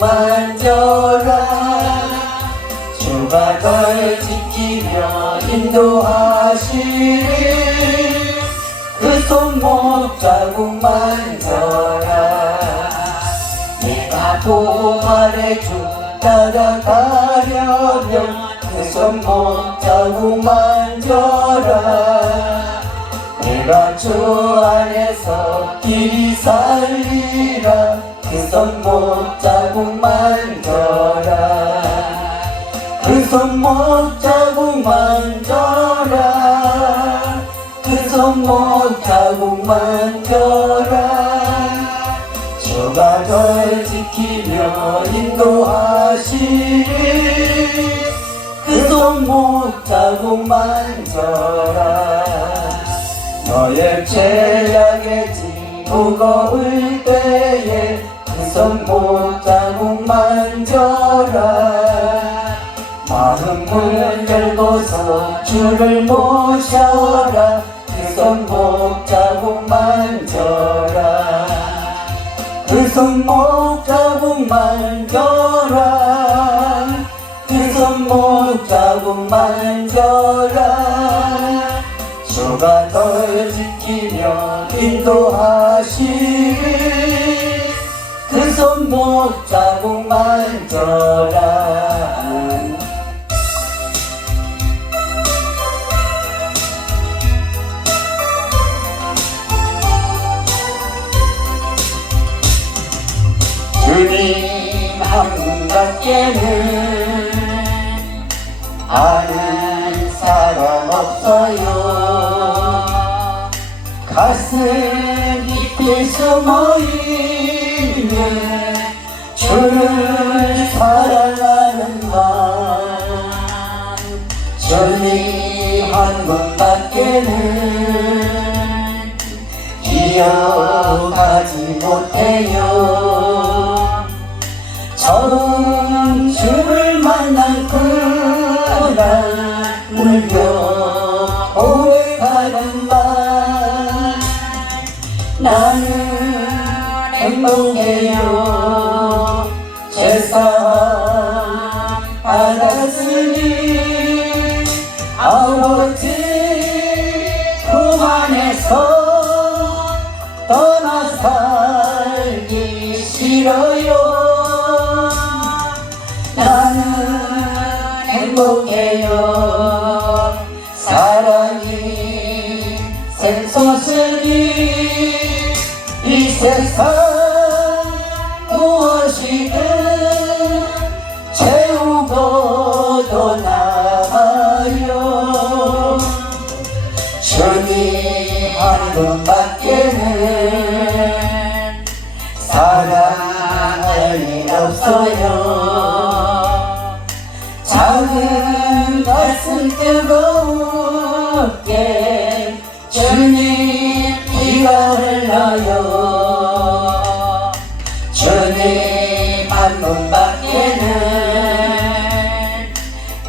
만져라. 주가 널 지키며 인도하시리. 그 손목 자국 만져라. 내가 부활의 주 따라가려면 그 손목 자국 만져라. 내가 주 안에서 길이 살리라. 그 손목 자국 만져라. 그 손목 자국 만져라. 그 손목 자국 만져라. 주가 널 지키며 인도하시리. 그 손목 자국 만져라. 너의 죄악의 짐 무거울 때에 그 손목 자국 만져라. 마음을 열고서 주를 모셔라. 그 손목 자국 만져라. 그 손목 자국 만져라. 그 손목 자국 만져라. 주가 널 지키며 인도하시리. 그 손목 자국 만져라. 주님 한 분밖에는 아는 사람 없어요. 가슴 깊이 숨어있는 주를 사랑하는 마음. 주님 한 분밖에는 기억하지 못해요. 처음 주를 만난 그날 울며 고백하는 말. 나는 행복해요. 죄사함 받았으니 아버지 품 안에서 떠나 살기 싫어요. 나는 행복해요. 사랑이 샘솟으니 이 세상 무엇이든 채우고도 남아요. 주님 한 분밖에는 사랑할 일 없어요. 작은 가슴 뜨겁게 주님 피가 흘러요. 주님 한 분밖에는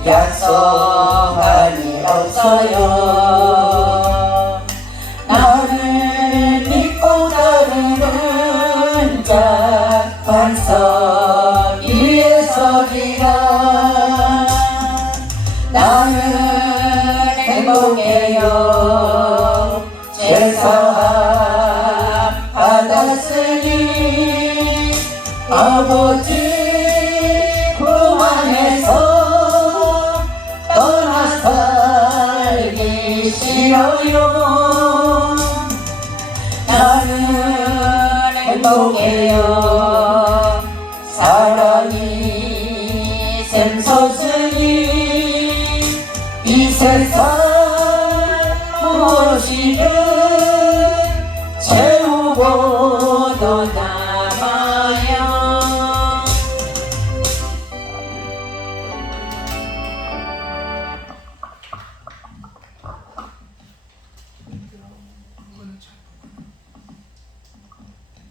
약속할 일 없어요. 나를 믿고 따르는 자 반석 위에 서리라. 나는 행복해요. 죄사함 받았으니 아버지 품 안에서 떠나 살기 싫어요. 나는 행복해요. 사랑이 샘솟으니 이 세상 무엇이든 채우고도 남아요.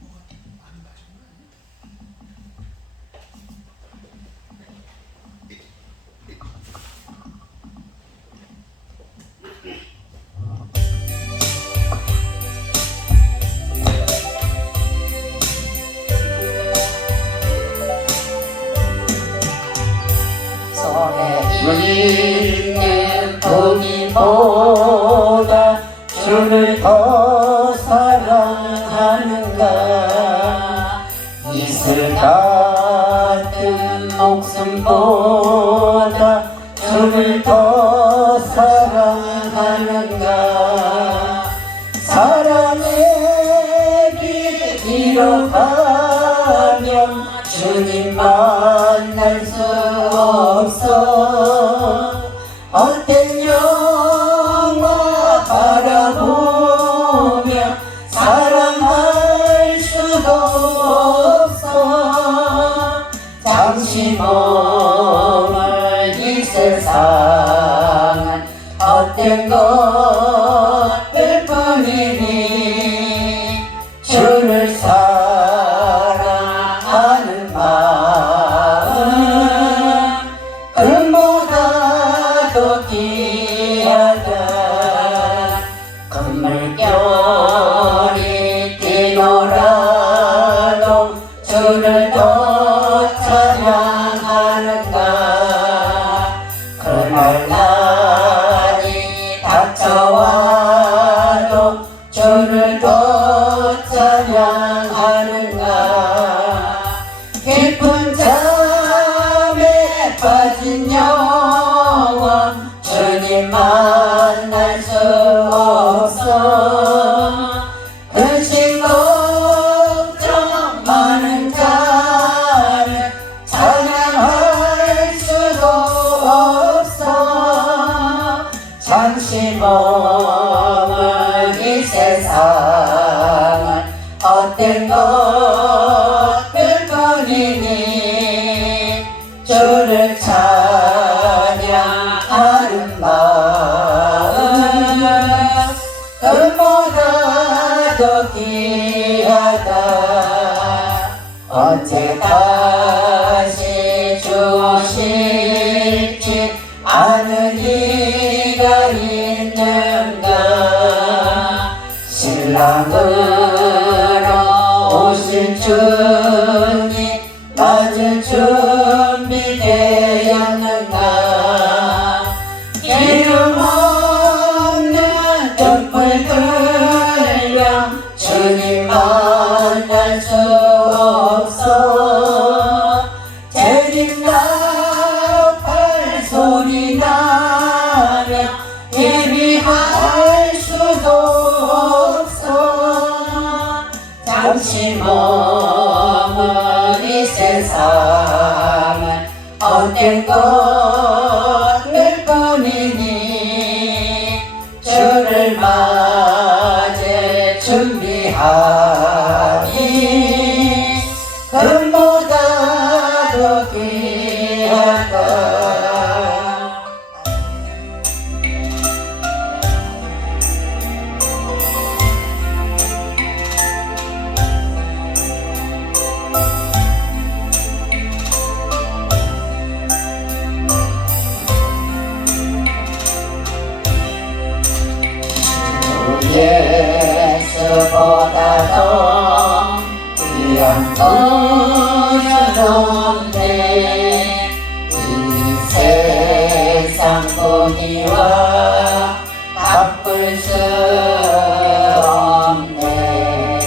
뭐가 안 맞은 거야? 있는 보기보다 주를 더 사랑하는가 이슬 같은 목숨보다 주를 더 사랑하는가 사랑의 길 잃어가면 주님 만날 수 없어 헛된 영화 바라보며 사랑할 수도 없어 잠시 머물 이 세상은 헛된 것들 뿐이니 주를 사랑하는 마음 금보다 더 귀하다 금물결이 뛰놀아도 주를 더 찬양하는가 그날 날이 닥쳐와도 주를 더 찬양하는가 깊은 잠에 빠진 영혼 주님 만날 수 없어 근심 걱정 많은 자를 찬양할 수도 없어 잠시 머물 이 세상은 헛된 것들 뿐이니 주를 찬양하는 마음 금보다 더 귀하다 언제 다시 주실지 아는 이가 있는가 신랑으로 오실 주님 맞을 준비되었는가 이름 없는 등불 들려 주님 만날 수 없어 재림나팔 소리 나며 예비할 수도 없어 잠시 머물 이 세상은 헛된 것들 뿐이니 주를 맞을 준비하니 금보다 더 귀하다 예수보다 더 귀한 분은 없네 이 세상 보기와 바쁠 수 없네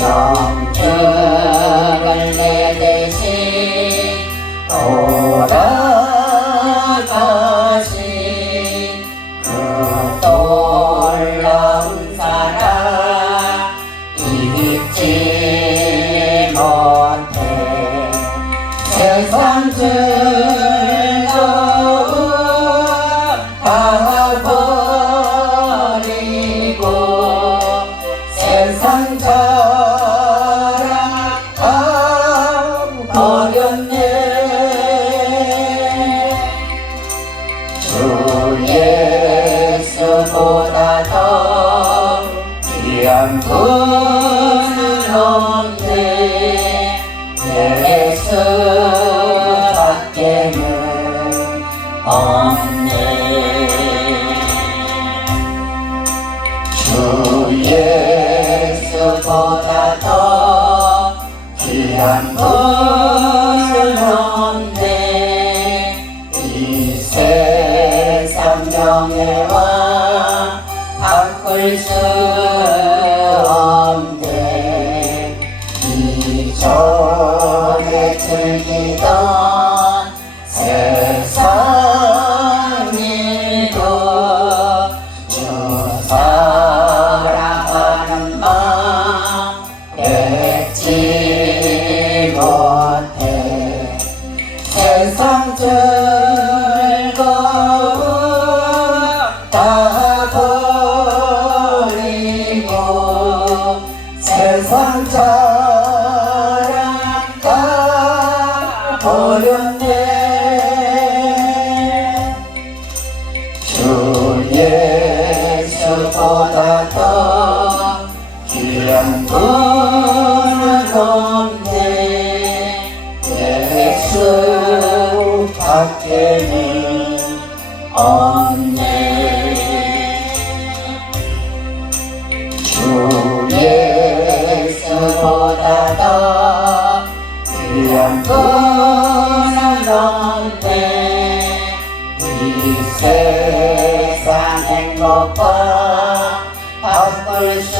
영주를 내 대신 돌아가신 그 놀라운 사랑 잊지 못해 세상 즐거움 다 버리고 세상 자랑 다 버렸네 주 예수보다 더 귀한 분은 없네 예수밖에는 없네 주 예수보다 더 귀한 분은 없네 이 어렵네. 주 예수보다 더 귀한 분은 없네. 예수 밖에는 없네. 주 예수보다 더 귀한 분은 없네. 이 세상 행복과 바꿀 수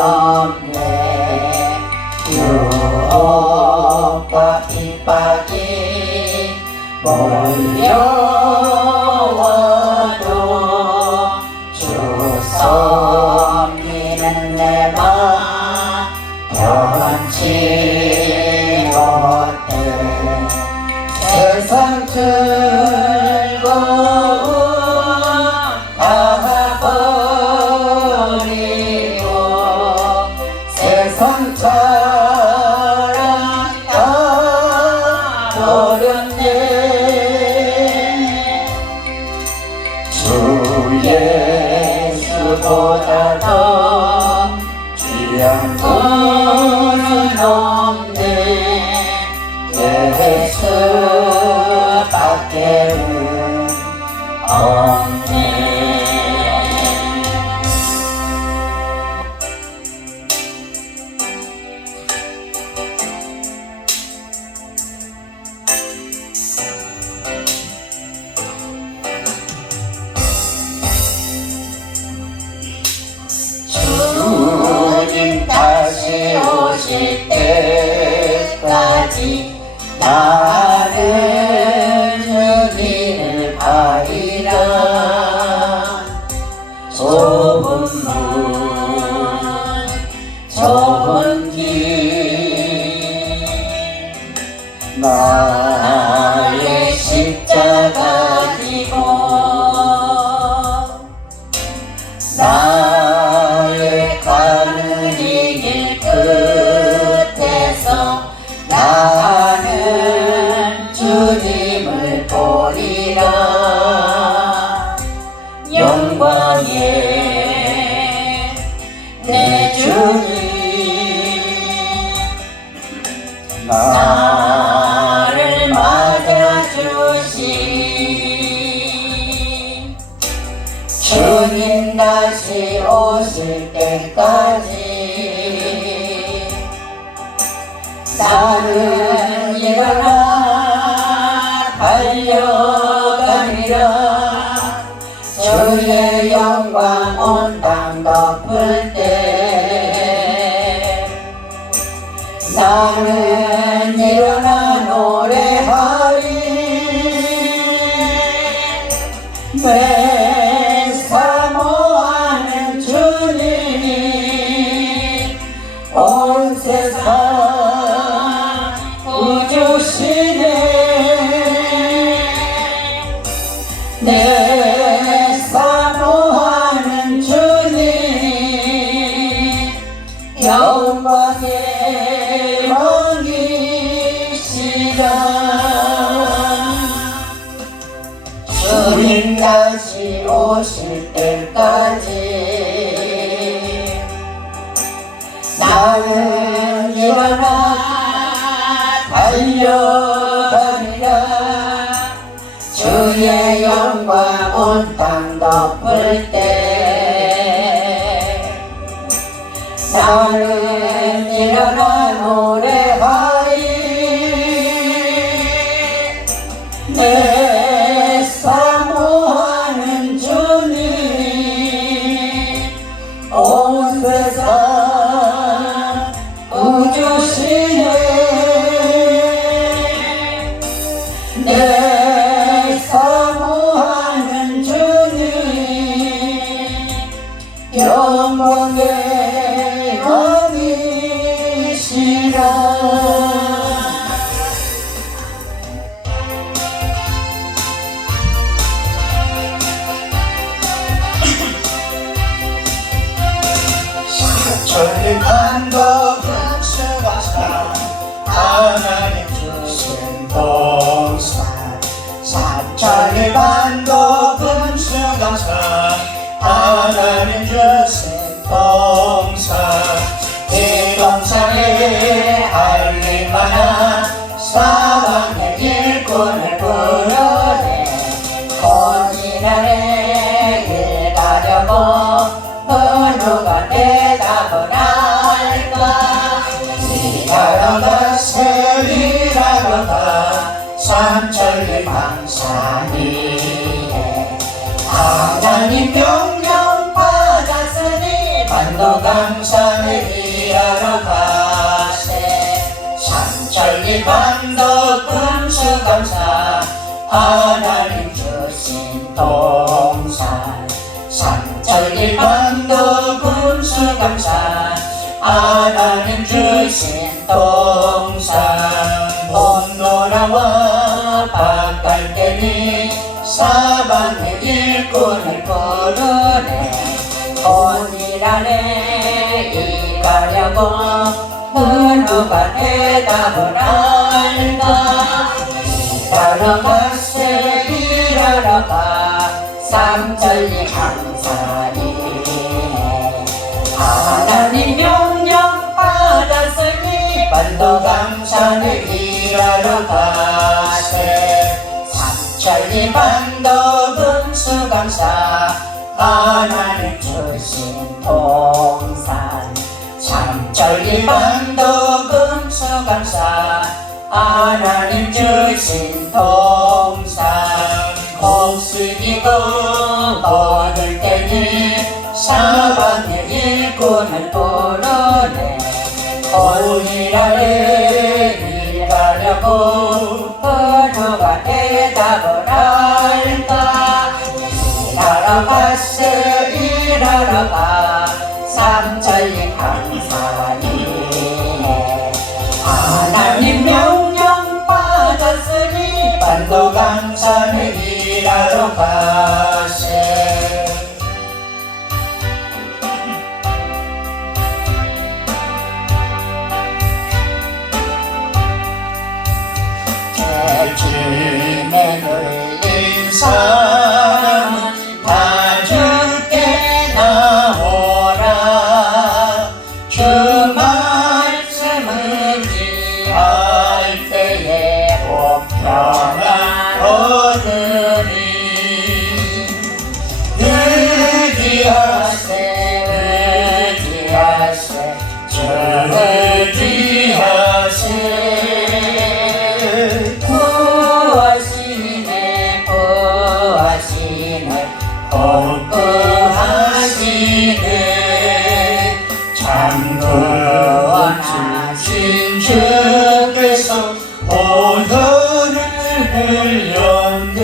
없네. 유혹과 핍박이 몰려와도 주 섬기는 내 맘 변치 못해. 세상 즐거움 다 버리고 세상 자랑 다 버렸네. 주 예수보다 더 귀한 분은 없네. 예수 밖에는 없네. 주님 다시 오실 때까지 나는 주님을 바리라. 좁은 문 좁은 길 나의 십자가 지고 나의 가는 이 길 끝에서 나는 주님을 보리라. 영광의 내 주님 나를 맞아주시. 주님 다시 오실 때까지 나는 일어나 달려가리라. 주의 영광 온 땅 덮을 때 나는 일어나 노래하리. 내 사모하는 주님 온 세상 구주시네. 내 사모하는 주님 영광의 왕이시라. 주님 다시 오실 때까지 나는 일어나 달려가리라. 주의 영광 온 땅 덮을 때 나는 일어나 노래하리. 내 사모하는 주님 온 세상 구주시네. 내 사모하는 주님 영광의 왕이시라. 전립한도 흠수가 사 하나님 주 주신 동산 삼천리 반도 금수강산 하나님 주신 동산 이 동산에 알릴만한 사방의 일꾼을 부르네 고지란에 일가려고 누가 대답을 할까 일하러 갔세 일하러 가 삼천리 방산이에 하나님 명령 받았으니 반도강산에 일하러 가세 삼천리 반도 금수강산 하나님 주신 동산 삼천리 반도 금수강산 하나님 주신 동산 온노라와 바깥대니 사방의 일꾼을 부르네 온이라네 일가려고 누가 대답을 할까 일하러 갔세 일하러 가 삼천리 강산이네 하나님 명령 받았으니 반도강산에 일하러 가세 삼천리 반도 금수강산 하나님 주신 동산 삼천리 반도 금수강산 하나님 주신 동산 곡식이고 거둘 때니 사방의 일꾼을 부르네 온이라에 일하려고 누가 대답을 할까 일하러 갔세 일하러 가 삼천리 강산이네 하나님 명령 받았으니 반도강산에 일하러 가세 죄짐에 걸린 사람은 다 주께 나오라 주 말씀을 지할 때에 복평안 얻으리 의지하세 의지하세 주 의지하세 구하시네 구하시네 복구하시네 참 구원하신 주께서 보혈을 흘렸네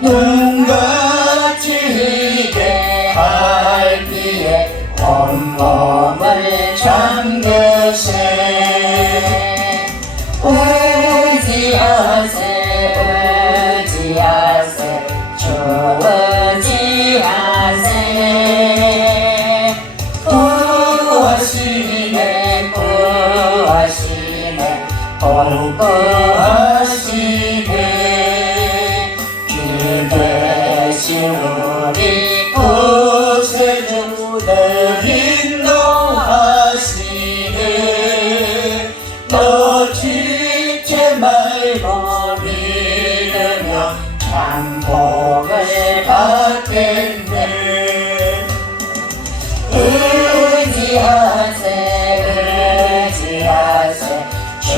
눈같이 희게 갈비에 온몸을 잠그세 의지하세 의지하세 주 의지하세 구하시네 구하시네 복구하시네 주 되신 우리 구세주 늘 인도하시네 너 지체 말고 믿으면 참 복을 받겠네 의지하세 의지하세 주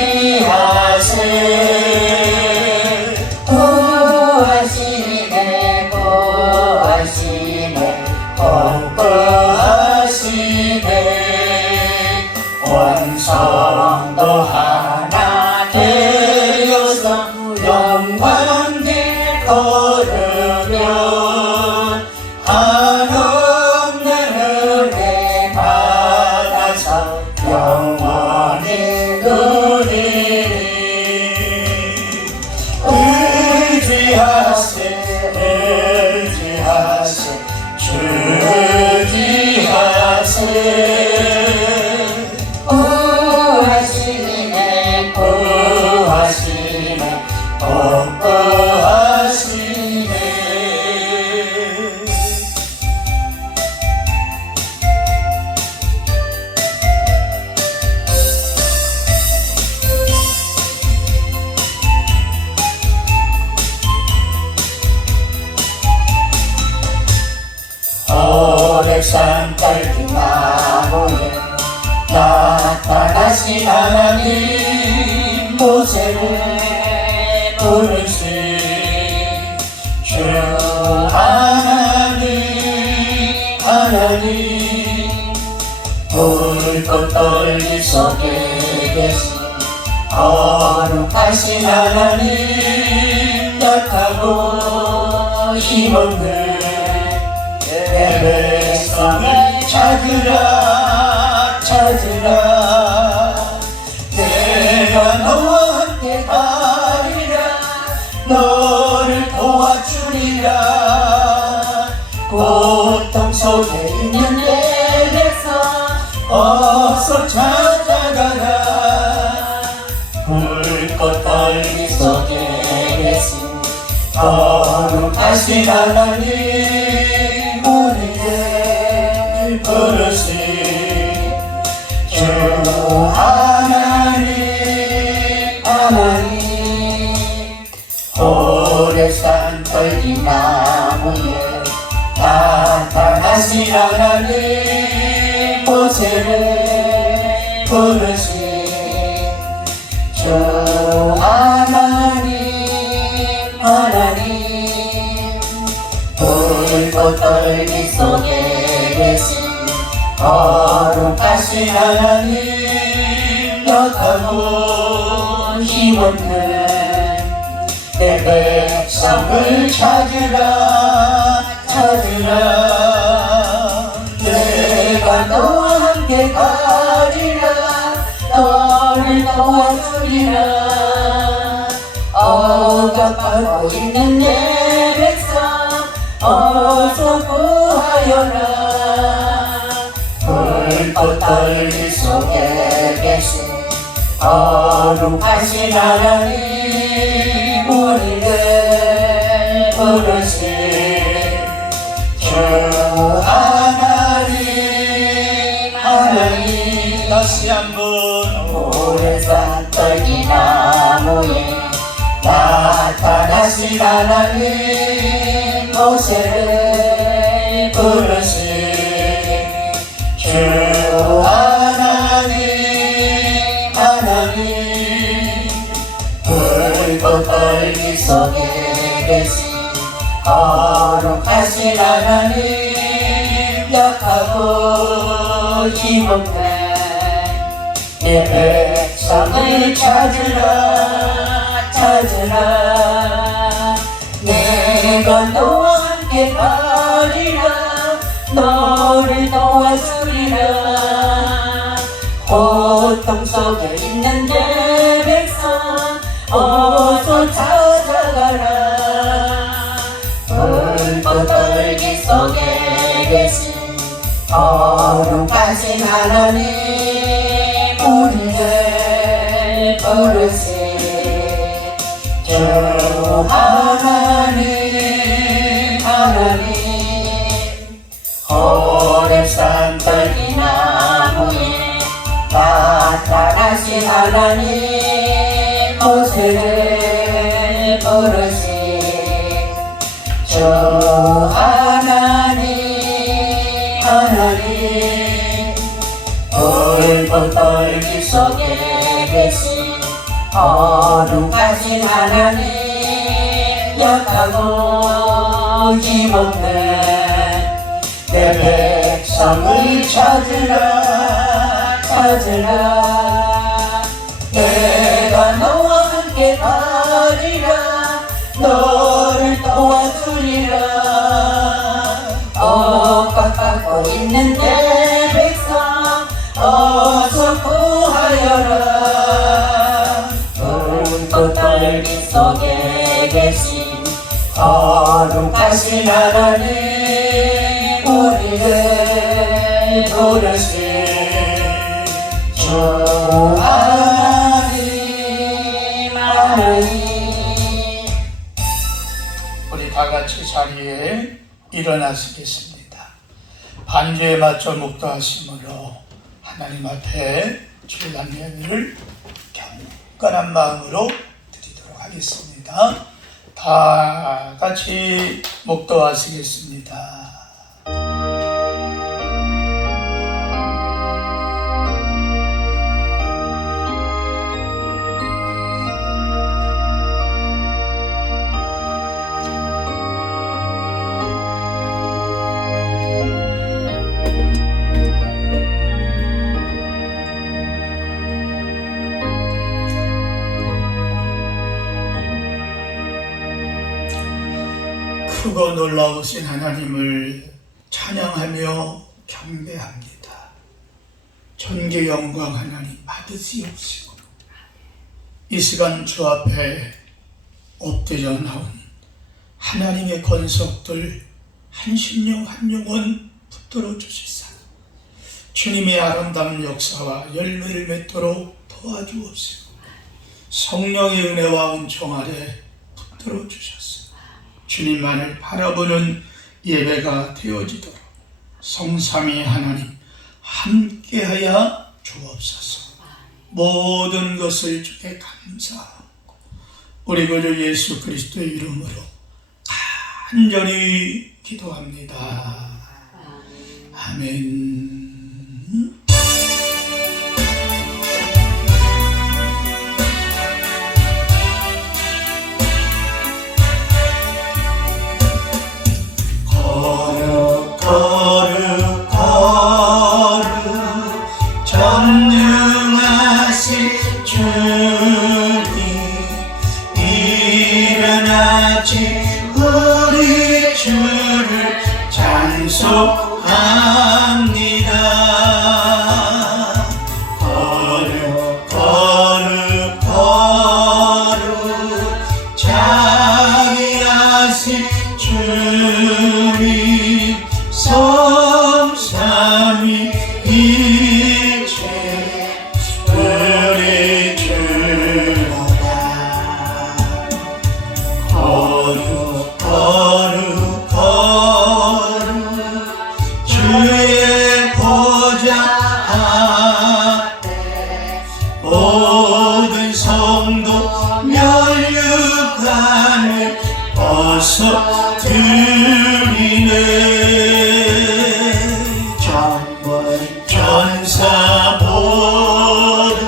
의지하세 구하시네 구하시네 복구하시네 원성도 하나 되어서 영광길 걸으며 한없는 은혜 받아서 영원히 누리리 의지하세 의지하세 주 의지하세 구하시니 나타나신 하나님 모세를 부르시 주 하나님 불꽃 떨기 속에 계신 거룩하신 하나님 약하고 힘없는 내 백성을 찾으라 내가 너와 함께 가리라 너를 도와주리라 고통 속에 있는 내 백성 어서 찾아가라 불꽃 떨기 속에 계신 거룩하신 하나님 우리를 부르시 주 하나님 오래산 떨기나무에 나타나신 하나님 모세를 부르시 주 하나님 불꽃 떨기 속에 계신 거룩하신 하나님 약하고 힘없는 내 백성을 찾으라 내가 너와 함께 가리라 너를 도와주리라 억압받고 있는 내 백성 어서 구하여라 불꽃 떨기 속에 계신 거룩하신 하나님 우리를 부르시 주 하나님 다시 한번 오래산 떨기나무에 나타나신 하나님 모세를 부르시 주 하나님 불꽃 떨기 속에 계신 거룩하신 하나님 약하고 힘없는 내 백성을 찾으라 내가 너와 함께 가리라 너를 도와주리라 고통 속에 있는 내 백성 어서 찾아가라 불꽃 떨기 속에 계신 거룩하신 하나님 우리를 부르시 주 하나님 호렙산 떨기나무에 나타나신 하나님 모세를 부르시 주 하나님 불꽃 떨기 속에 계신 거룩하신 하나님 약하고 힘없는 내 백성을 찾으라 내가 너와 함께 가리라 너를 도와주리라 억압받고 있는 내 백성 어서 구하여라 불꽃 떨기 속에 계신 거룩하신 하나님 우리를 부르시 주 하나님 우리 다 같이 자리에 일어나시겠습니다. 반주에 맞춰 묵도하심으로 하나님 앞에 주일날 경건한 마음으로 드리도록 하겠습니다. 다 같이 묵도하시겠습니다. 크고 놀라우신 하나님을 찬양하며 경배합니다. 존귀 영광 하나님 받으시옵시고, 이 시간 주 앞에 엎드려 나온 하나님의 권속들 한 심령 한 영혼 붙들어 주시사 주님의 아름다운 역사와 열매를 맺도록 도와주옵시고, 성령의 은혜와 은총 아래 붙들어 주셔서 주님만을 바라보는 예배가 되어지도록 성삼위 하나님 함께하여 주옵소서. 모든 것을 주께 감사하고 우리 구주 예수 그리스도의 이름으로 간절히 기도합니다. 아멘. 거룩 전능하신 주님, 이른 아침 우리 주를 찬송합니다. 거룩 자비하신 주님, 성삼위 일체 우리 주로다. 거룩 주의 보좌 앞에 모든 성도 면류관을 벗어드리네. 전사 모두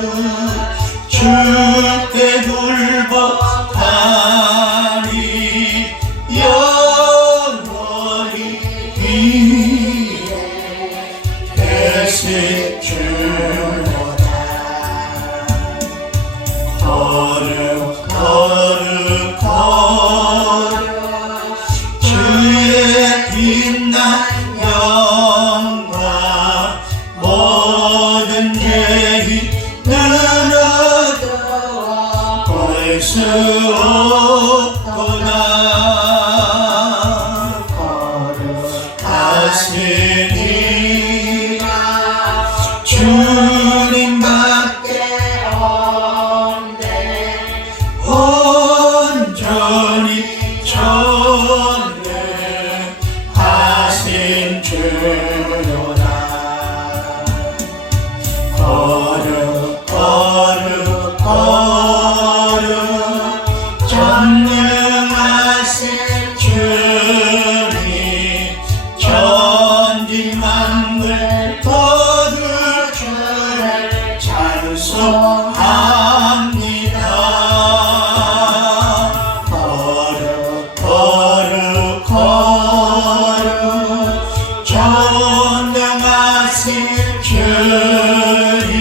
주께 굴복하니 영원히 위에 계신 주로다. 거룩 주의 빛난 영광, 모든 죄인 눈어도 볼 수 없도다. 거룩하시니 주님밖에 없네. 온전히 전능하신 주로다. 거룩 전능하신 주님, 천지 만물 거둘 주를 찬송합니다. 거룩 전능하신 주님,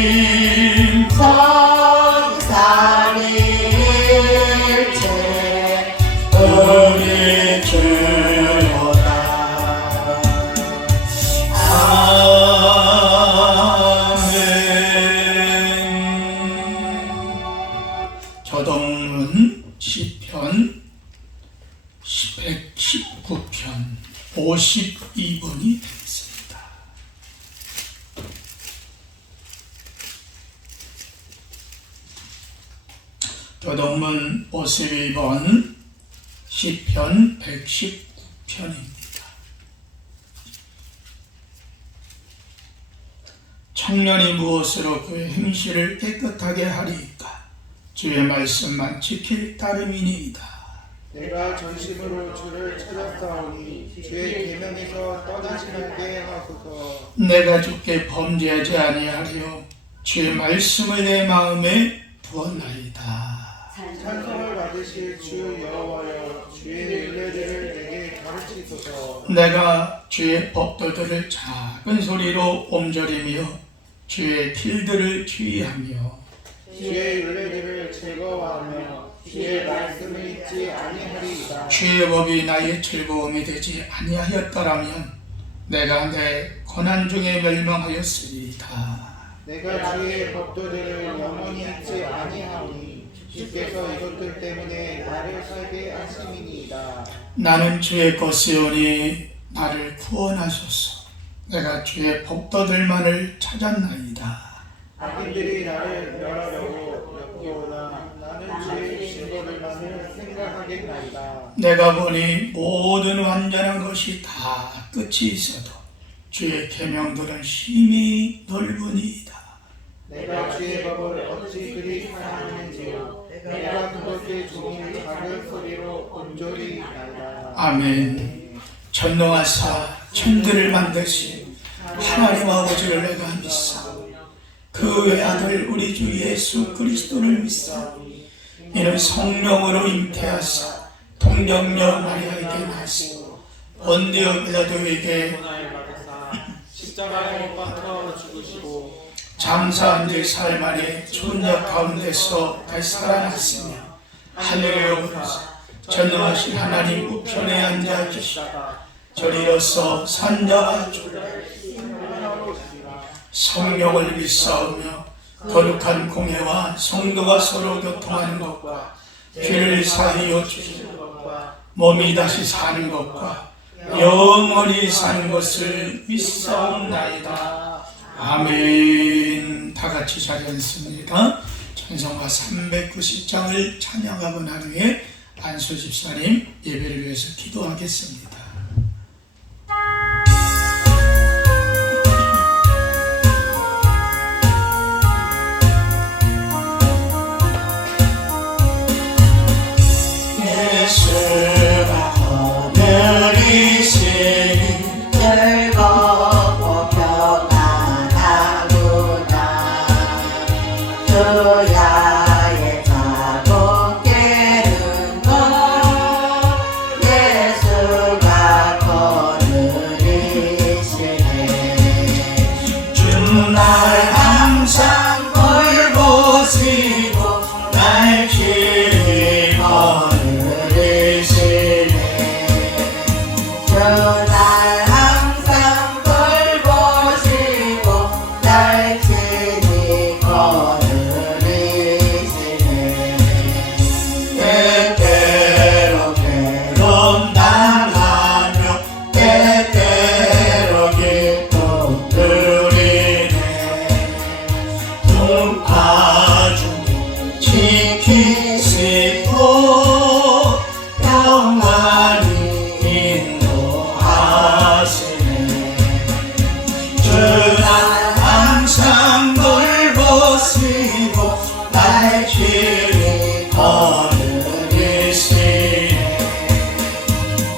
성삼위일체 우리 주로다. 아멘. 저동문 시편 119편 52번이 되겠습니다. 저동문 52번 시편 119편입니다. 청년이 무엇으로 그의 행실을 깨끗하게 하리이까? 주의 말씀만 지킬 따름이니이다. 내가 전심으로 주를 찾았사오니 주의 계명에서 떠나지 말게 하소서. 내가 주께 범죄하지 아니하려 주의 말씀을 내 마음에 두었나이다. 찬송을 받으실 주 여호와여, 주의 윤례들을 내게 가르치소서. 내가 주의 법도들을 작은 소리로 옴절이며 주의 길들을 주의하며 주의 윤례들을 즐거워하며 주의 말씀을 잊지 아니하리이다. 주의 법이 나의 즐거움이 되지 아니하였더라면 내가 내 고난 중에 멸망하였으리이다. 내가 주의 법도들을 영원히 잊지 아니하오니 주께서 이것들 때문에 나를 살게 하심이니이다. 나는 주의 것이오니 나를 구원하소서. 내가 주의 법도들만을 찾았나이다. 악인들이 나를 멸하려고 엮여오나 나는 주의 증거들만을 생각하겠나이다. 내가 보니 모든 완전한 것이 다 끝이 있어도 주의 계명들은 심히 넓으니이다. 내가 주의 법을 어찌 그리 사랑하는지요. 내가 그것을 종일 작은 소리로 온전히 나이다. 아멘. 전능하사 천들을 만드신 하나님 아버지를 내가 믿사오. 그 외아들 우리 주 예수 그리스도를 믿사오. 이는 성령으로 잉태하사 동정녀 마리아에게 나시고 본디오 빌라도에게 십자가에 못 박혀 죽으시고 장사한 지 사흘 만에 죽은 자 가운데서 다시 살아났으며 하늘에 오르사 전능하신 하나님 우편에 앉아 계시다. 저리로서 산자와 조를 성령을 믿사오며 거룩한 공회와 성도가 서로 교통하는 것과 죄를 사하여 주시는 것과 몸이 다시 사는 것과 영원히 사는 것을 믿사옵나이다. 아멘. 다 같이 자리에 앉습니다. 찬송가 390장을 찬양하고 난 후에 안수 집사님 예배를 위해서 기도하겠습니다. 예수가 하늘이시니 즐겁고 평안하구나. 주야의 자고 깨는 것 예수가 거느리시네. 주날 항상 돌보시고 날 길이 거느리시네. 주날 항상 돌보시고 날 길이 거느리시네. 때때로 괴롭당하며 때때로 기쁨 누리네. 눈파중 지키시고 평안히 인도하시네. 주날 항상 돌보시고 날 길이 거느리시네.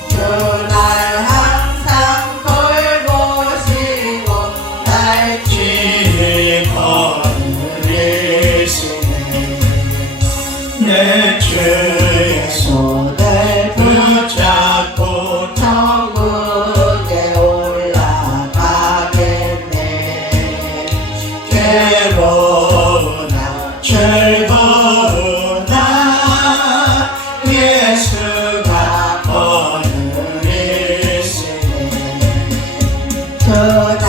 주날 항상 돌보시고 날 길이 거느리시네. 내 주의 손을 붙잡고 천국에 올라가겠네. 괴로우나 즐거우나 예수가 거느리시네. 그날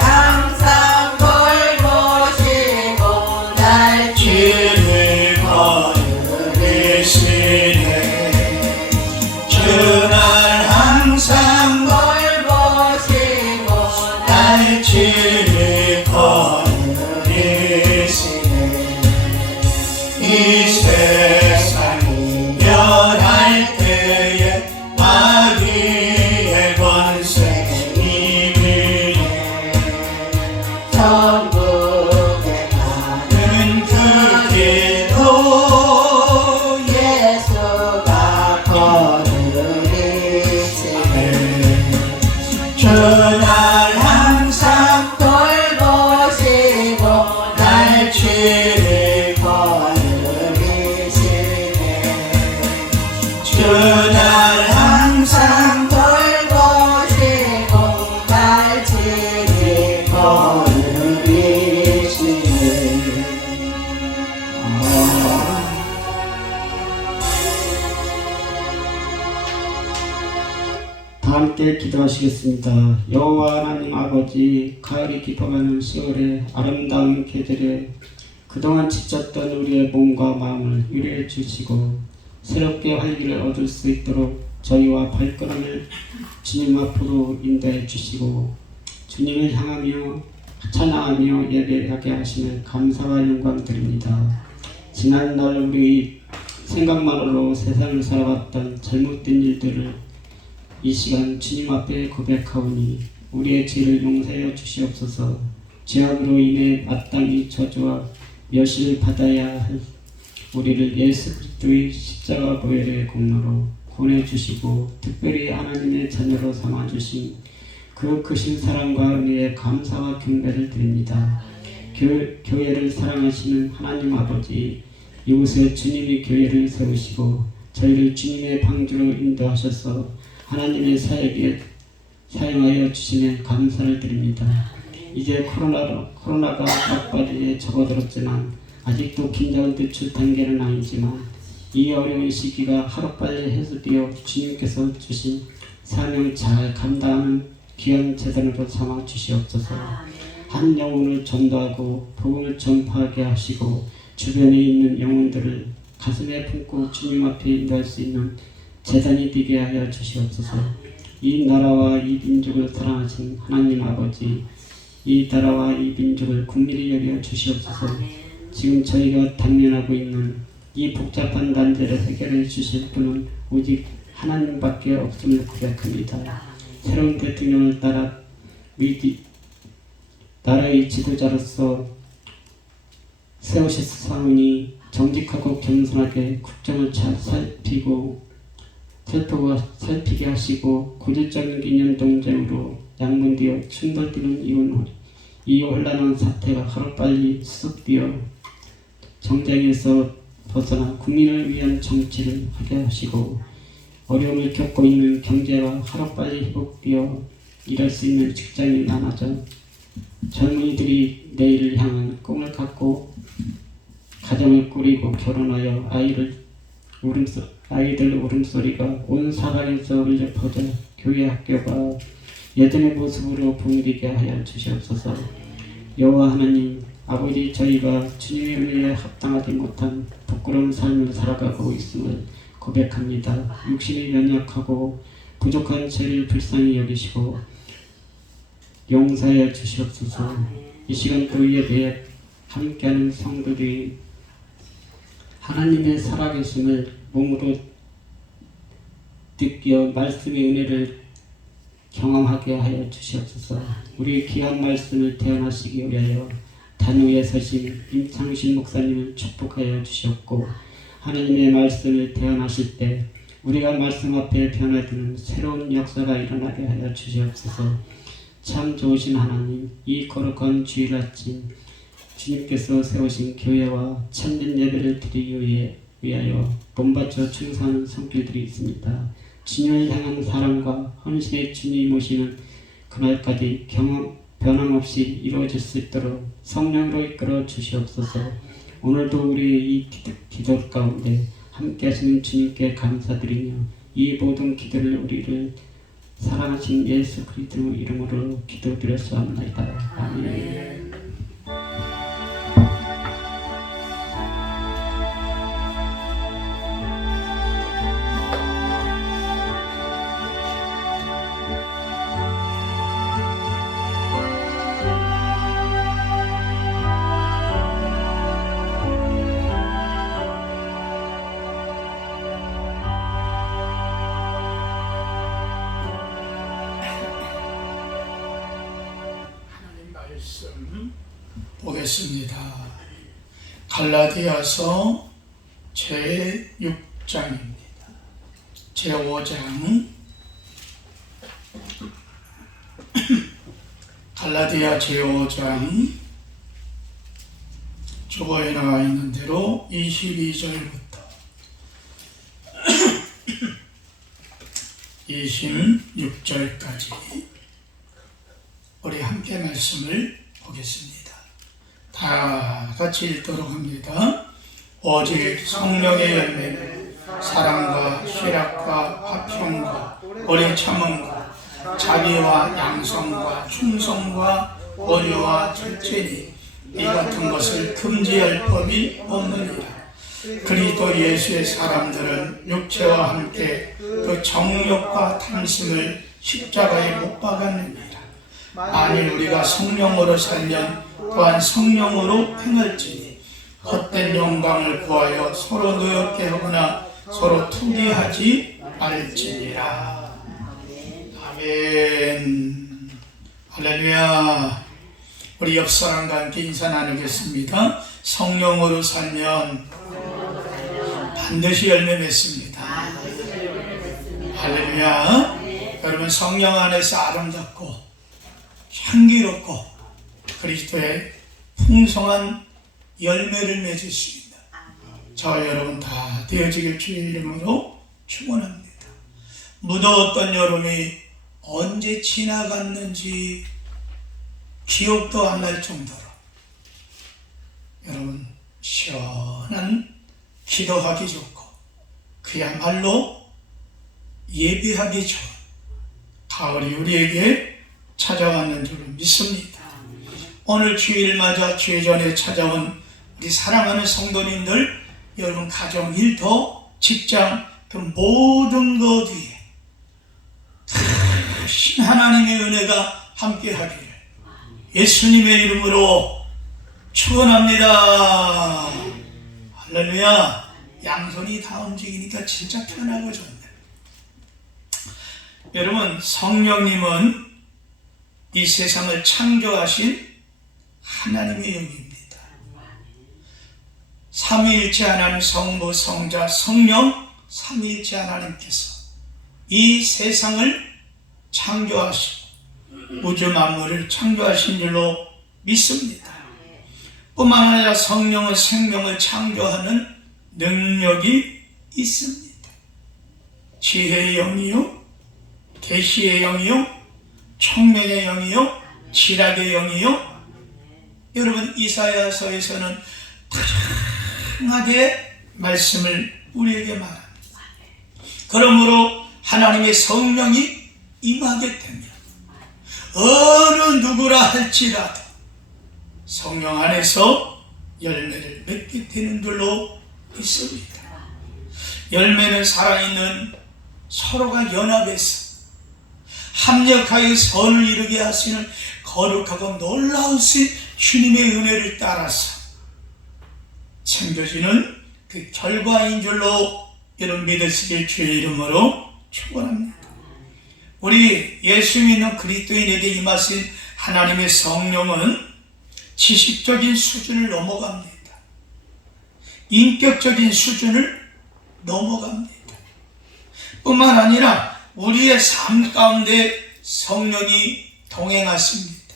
항상 돌보시고 날 길을 거느리시네. 주날 항상 돌보시고 날 길을 거느리시네. 이 세상이 멸할 때에 마귀의 권세 이기네. 천국에 가는 그 길도 예수가 거느리시네. 주날 항상 돌보시고 날 길을 거느리시네. 주날 항상 돌보시고 날 길을 거느리시네. 함께 기도하시겠습니다. 여호와 하나님 아버지, 가을이 깊어가는 10월의 아름다운 계절에 그동안 지쳤던 우리의 몸과 마음을 위로해 주시고 새롭게 활기를 얻을 수 있도록 저희와 발걸음을 주님 앞으로 인도해 주시고 주님을 향하며 찬양하며 예배하게 하시는 감사와 영광 드립니다. 지난날 우리 생각만으로 세상을 살아왔던 잘못된 일들을 이 시간 주님 앞에 고백하오니 우리의 죄를 용서하여 주시옵소서. 죄악으로 인해 마땅히 저주와 멸시를 받아야 할 우리를 예수 그리스도의 십자가 보혈의 공로로 구원해주시고 특별히 하나님의 자녀로 삼아주신 그 크신 사랑과 은혜에 감사와 경배를 드립니다. 교회를 사랑하시는 하나님 아버지, 이곳에 주님이 교회를 세우시고 저희를 주님의 방주로 인도하셔서 하나님의 사역에 사용하여 주시면 감사를 드립니다. 이제 코로나가 막바지에 접어들었지만 아직도 긴장을 늦출 단계는 아니지만 이 어려운 시기가 하루빨리 해소되어 주님께서 주신 사명 잘 감당하는 귀한 재단으로 삼아 주시옵소서. 한 영혼을 전도하고 복음을 전파하게 하시고 주변에 있는 영혼들을 가슴에 품고 주님 앞에 인도할 수 있는 재단이 되게 하여 주시옵소서. 이 나라와 이 민족을 사랑하신 하나님 아버지, 이 나라와 이 민족을 국민이 여겨 주시옵소서. 지금 저희가 당면하고 있는 이 복잡한 난제를 해결해 주실 분은 오직 하나님밖에 없음을 고백합니다. 새로운 대통령을 따라 나라의 지도자로서 세우셨사오니 정직하고 겸손하게 국정을 잘 살피게 하시고 고질적인 개념 동정으로 양분되어 충돌되는 이 혼란한 사태가 하루빨리 수습되어 정쟁에서 벗어나 국민을 위한 정치를 하게 하시고 어려움을 겪고 있는 경제와 하루빨리 회복되어 일할 수 있는 직장이 많아져 젊은이들이 내일을 향한 꿈을 갖고 가정을 꾸리고 결혼하여 아이들 울음소리가 온 사방에서 울려 퍼져 교회 학교가 예전의 모습으로 붕괴되게 하여 주시옵소서. 여호와 하나님 아버지, 저희가 주님의 은혜에 합당하지 못한 부끄러운 삶을 살아가고 있음을 고백합니다. 육신이 연약하고 부족한 죄를 불쌍히 여기시고 용서하여 주시옵소서. 이 시간 또 예배에 함께하는 성도들이 하나님의 살아계심을 몸으로 느끼어 말씀의 은혜를 경험하게 하여 주시옵소서. 우리 귀한 말씀을 대언하시기 위하여 단위에 서신 임창신 목사님을 축복하여 주시옵고 하나님의 말씀을 대언하실 때 우리가 말씀 앞에 변화되는 새로운 역사가 일어나게 하여 주시옵소서. 참 좋으신 하나님, 이 거룩한 주일 아침 주님께서 세우신 교회와 참된 예배를 드리기 위하여 몸바쳐 충성하는 손길들이 있습니다. 주님을 향한 사랑과 헌신의 주님이 모시는 그날까지 변함없이 이루어질 수 있도록 성령으로 이끌어 주시옵소서. 오늘도 우리의 이 기도 가운데 함께 하시는 주님께 감사드리며 이 모든 기도를 우리를 사랑하신 예수 그리스도 이름으로 기도드렸사옵나이다. 아멘. 말씀 보겠습니다. 갈라디아서 제6장입니다. 제5장 갈라디아 제5장 주보에 나와 있는 대로 22절부터 26절까지 우리 함께 말씀을 보겠습니다. 다 같이 읽도록 합니다. 오직 성령의 열매는 사랑과 희락과 화평과 오래 참음과 자비와 양성과 충성과 온유와 절제니 이 같은 것을 금지할 법이 없느니라. 그리스도 예수의 사람들은 육체와 함께 그 정욕과 탐심을 십자가에 못 박았느니라. 만일 우리가 성령으로 살면 또한 성령으로 행할지니 헛된 영광을 구하여 서로 노엽게 하거나 서로 투기하지 말지니라. 아멘. 할렐루야. 우리 옆 사람과 함께 인사 나누겠습니다. 성령으로 살면 반드시 열매 맺습니다. 할렐루야. 여러분, 성령 안에서 아름답고 향기롭고 그리스도의 풍성한 열매를 맺을 수 있는 저 여러분 다 되어지길 주의 이름으로 축원합니다. 무더웠던 여름이 언제 지나갔는지 기억도 안 날 정도로 여러분 시원한 기도하기 좋고 그야말로 예배하기 좋은 가을이 우리에게 찾아왔는 줄 믿습니다. 오늘 주일 맞아 주일 전에 찾아온 우리 사랑하는 성도님들, 여러분 가정, 일터, 직장 그 모든 것 위에 크신 하나님의 은혜가 함께하기를 예수님의 이름으로 축원합니다. 할렐루야. 양손이 다 움직이니까 진짜 편하고 좋네. 여러분, 성령님은 이 세상을 창조하신 하나님의 영입니다. 삼위일체 하나님 성부, 성자, 성령 삼위일체 하나님께서 이 세상을 창조하시고 우주 만물을 창조하신 줄로 믿습니다. 뿐만 아니라 성령은 생명을 창조하는 능력이 있습니다. 지혜의 영이요, 계시의 영이요, 총명의 영이요, 지략의 영이요. 여러분, 이사야서에서는 다양하게 말씀을 우리에게 말합니다. 그러므로 하나님의 성령이 임하게 되면 어느 누구라 할지라도 성령 안에서 열매를 맺게 되는 줄로 믿습니다. 열매는 살아있는 서로가 연합해서 합력하여 선을 이루게 하시는 거룩하고 놀라우신 주님의 은혜를 따라서 챙겨지는 그 결과인 줄로 여러분 믿으시길 주의 이름으로 축원합니다. 우리 예수 믿는 그리스도인에게 임하신 하나님의 성령은 지식적인 수준을 넘어갑니다. 인격적인 수준을 넘어갑니다. 뿐만 아니라 우리의 삶 가운데 성령이 동행하십니다.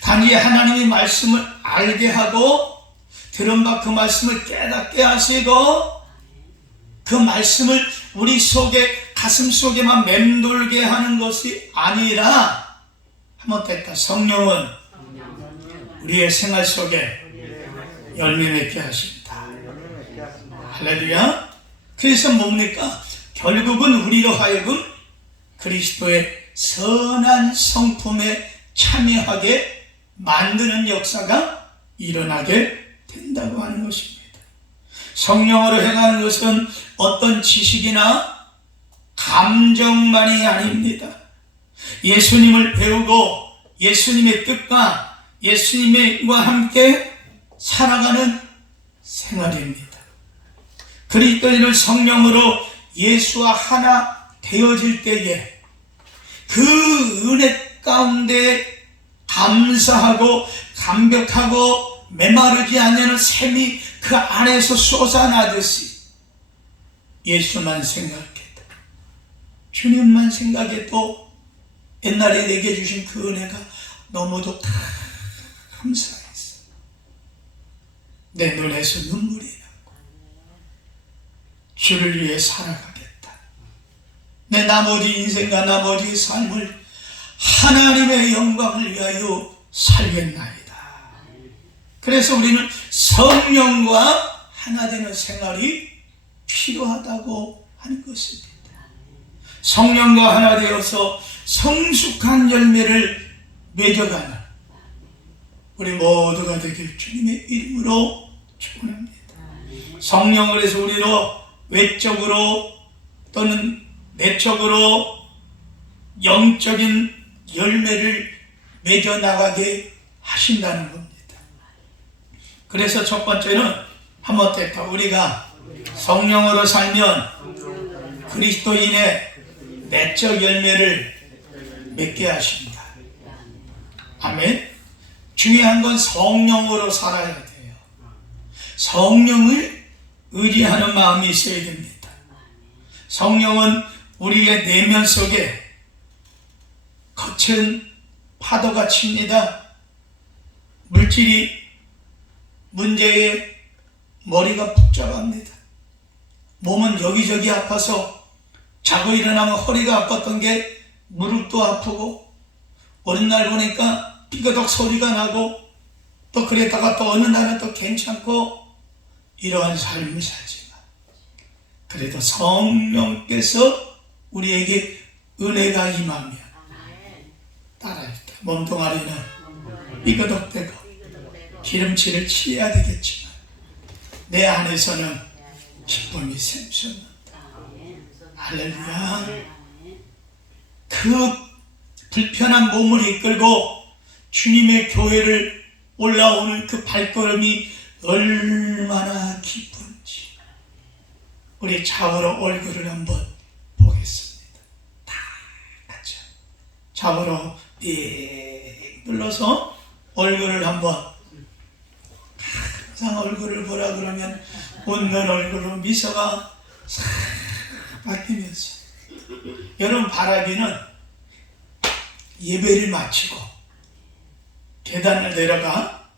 단지 하나님의 말씀을 알게 하고 들은 바 그 말씀을 깨닫게 하시고 그 말씀을 우리 속에 가슴 속에만 맴돌게 하는 것이 아니라 한번 됐다. 성령은 우리의 생활 속에 열매 맺게 하십니다. 할렐루야. 그래서 뭡니까? 결국은 우리로 하여금 그리스도의 선한 성품에 참여하게 만드는 역사가 일어나게 된다고 하는 것입니다. 성령으로 행하는 것은 어떤 지식이나 감정만이 아닙니다. 예수님을 배우고 예수님의 뜻과 예수님과 함께 살아가는 생활입니다. 그리스도인은 성령으로 예수와 하나 되어질 때에 그 은혜 가운데 감사하고 감격하고 메마르지 않는 샘이 그 안에서 솟아나듯이 예수만 생각해도 주님만 생각해도 옛날에 내게 주신 그 은혜가 너무도 감사했어. 내 눈에서 눈물이 나고 주를 위해 살아가겠다. 내 나머지 인생과 나머지 삶을 하나님의 영광을 위하여 살겠나이다. 그래서 우리는 성령과 하나 되는 생활이 필요하다고 하는 것입니다. 성령과 하나 되어서 성숙한 열매를 맺어가는 우리 모두가 되길 주님의 이름으로 축원합니다. 성령을 해서 우리로 외적으로 또는 내적으로 영적인 열매를 맺어나가게 하신다는 겁니다. 그래서 첫 번째는 하모테카, 우리가 성령으로 살면 그리스도인의 내적 열매를 맺게 하신다. 아멘. 중요한 건 성령으로 살아야 돼요. 성령을 의지하는 마음이 있어야 됩니다. 성령은 우리의 내면 속에 거친 파도가 칩니다. 물질이 문제에 머리가 복잡합니다. 몸은 여기저기 아파서 자고 일어나면 허리가 아팠던 게 무릎도 아프고, 어느 날 보니까 삐그덕 소리가 나고, 또 그랬다가 또 어느 날은 또 괜찮고, 이러한 삶을 살지만 그래도 성령께서 우리에게 은혜가 임하면 따라했다. 몸뚱아리는 삐그덕대고 기름칠을 칠해야 되겠지만 내 안에서는 기쁨이 샘솟는다. 할렐루야. 그 불편한 몸을 이끌고 주님의 교회를 올라오는 그 발걸음이 얼마나 기쁜지 우리 좌우로 얼굴을 한번 보겠습니다. 다 같이 좌우로 띵 눌러서 얼굴을 한번, 항상 얼굴을 보라 그러면 웃는 얼굴로 미소가 싹 바뀌면서, 여러분 바라기는 예배를 마치고 계단을 내려가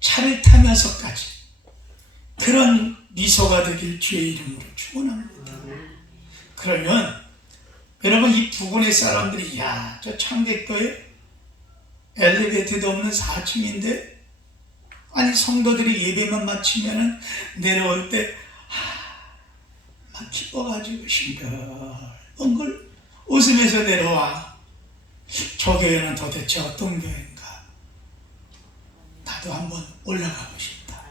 차를 타면서까지 그런 미소가 되길 주의 이름으로 축원합니다. 그러면 여러분 이 부근의 사람들이, 야, 저 창백교회 엘리베이터도 없는 4층인데 아니 성도들이 예배만 마치면은 내려올 때 막 기뻐가지고 싱글벙글 웃으면서 내려와. 저 교회는 도대체 어떤 교회인가? 나도 한번 올라가고 싶다.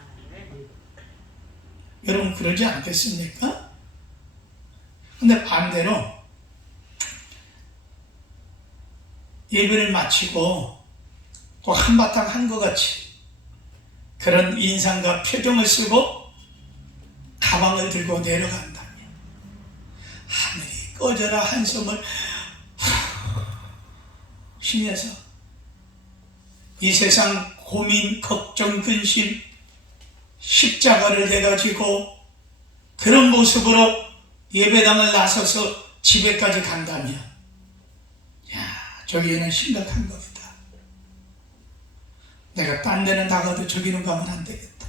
여러분 그러지 않겠습니까? 근데 반대로 예배를 마치고 꼭 한바탕 한 것 같이 그런 인상과 표정을 쓰고 가방을 들고 내려간다면 하늘이 꺼져라 한숨을 쉬면서 이 세상 고민, 걱정, 근심, 십자가를 대가지고 그런 모습으로 예배당을 나서서 집에까지 간다면, 야, 저기에는 심각한 겁니다. 내가 딴 데는 나가도 저기는 가면 안 되겠다.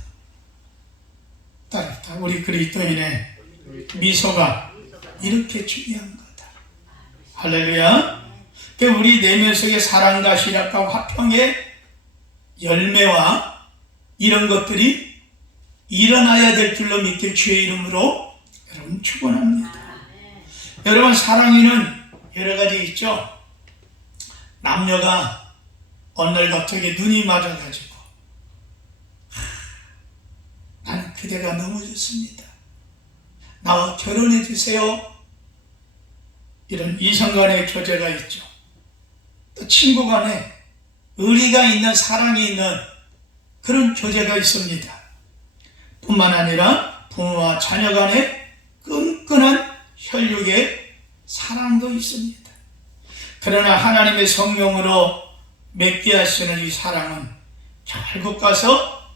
따랐다. 우리 그리스도인의 미소가 이렇게 중요한 거다. 할렐루야. 우리 내면 속에 사랑과 신학과 화평의 열매와 이런 것들이 일어나야 될 줄로 믿길 주의 이름으로 여러분 축원합니다. 여러분 사랑에는 여러 가지 있죠. 남녀가 어느 날 갑자기 눈이 맞아가지고 나는 그대가 너무 좋습니다. 나와 결혼해 주세요. 이런 이성간의 교제가 있죠. 또 친구 간에 의리가 있는 사랑이 있는 그런 교제가 있습니다. 뿐만 아니라 부모와 자녀 간에 끈끈한 혈육의 사랑도 있습니다. 그러나 하나님의 성령으로 맺게 하시는 이 사랑은 결국 가서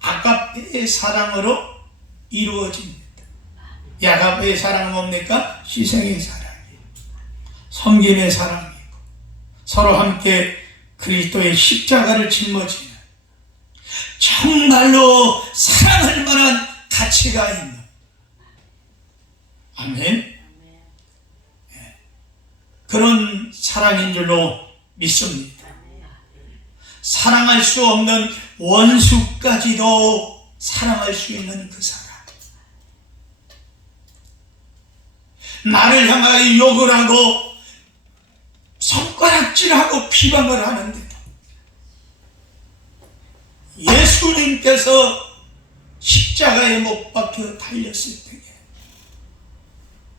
아가페의 사랑으로 이루어집니다. 이 아가페의 사랑은 뭡니까? 희생의 사랑이에요. 섬김의 사랑이고 서로 함께 그리스도의 십자가를 짊어지는 정말로 사랑할 만한 가치가 있는, 아멘. 그런 사랑인 줄로 믿습니다. 사랑할 수 없는 원수까지도 사랑할 수 있는 그 사랑. 나를 향하여 욕을 하고 손가락질하고 비방을 하는데도 예수님께서 십자가에 못 박혀 달렸을 때에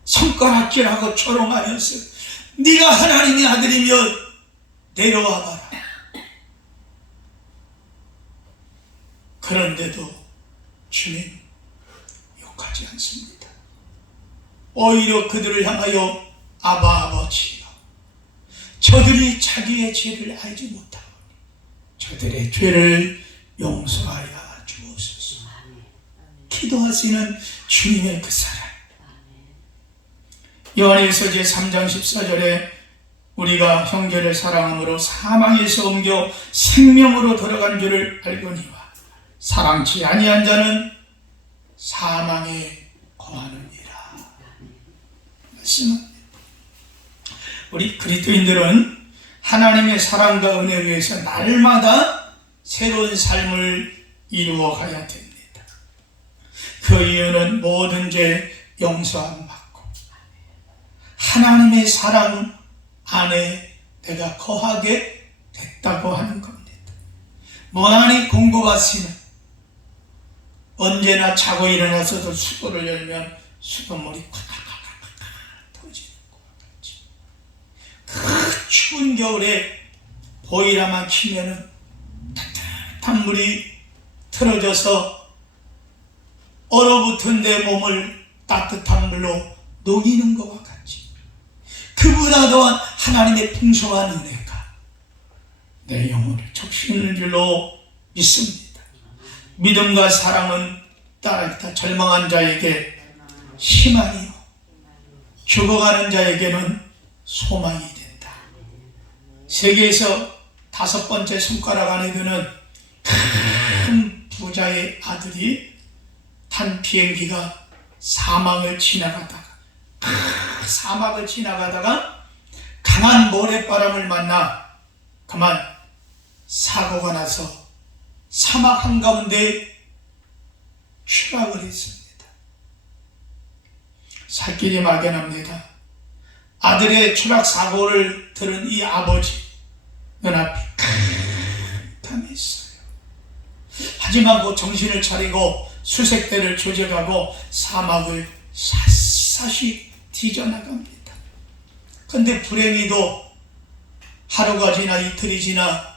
손가락질하고 조롱하면서 네가 하나님의 아들이면 내려와 봐라. 그런데도 주님 욕하지 않습니다. 오히려 그들을 향하여 아바 아버지여, 저들이 자기의 죄를 알지 못하고 저들의 죄를 용서하여 주옵소서. 기도하시는 주님의 그 사랑. 요한일서 제3장 14절에 우리가 형제를 사랑함으로 사망에서 옮겨 생명으로 들어간 줄을 알거니와 사랑치 아니한 자는 사망에 거하느니라 말씀합니다. 우리 그리스도인들은 하나님의 사랑과 은혜에 의해서 날마다 새로운 삶을 이루어 가야 됩니다. 그 이유는 모든 죄 용서함 받고 하나님의 사랑 안에 내가 거하게 됐다고 하는 겁니다. 무한히 공급하시는, 언제나 자고 일어나서도 수도를 열면 수돗물이 콱콱콱콱 터지는 것 같지. 그 추운 겨울에 보일러만 키면은 따뜻한 물이 틀어져서 얼어붙은 내 몸을 따뜻한 물로 녹이는 것과 같이, 그보다 더한 하나님의 풍성한 은혜가 내 영혼을 적시는 줄로 믿습니다. 믿음과 사랑은 따르다 절망한 자에게 희망이요 죽어가는 자에게는 소망이 된다. 세계에서 5번째 손가락 안에 드는 큰 부자의 아들이 탄 비행기가 사막을 지나가다가 강한 모래바람을 만나 그만 사고가 나서 사막 한가운데 추락을 했습니다. 살길이 막연합니다. 아들의 추락 사고를 들은 이 아버지 눈앞이 캄캄했어요. 하지만 그 정신을 차리고 수색대를 조져가고 사막을 샅샅이 뒤져나갑니다. 그런데 불행히도 하루가 지나 이틀이 지나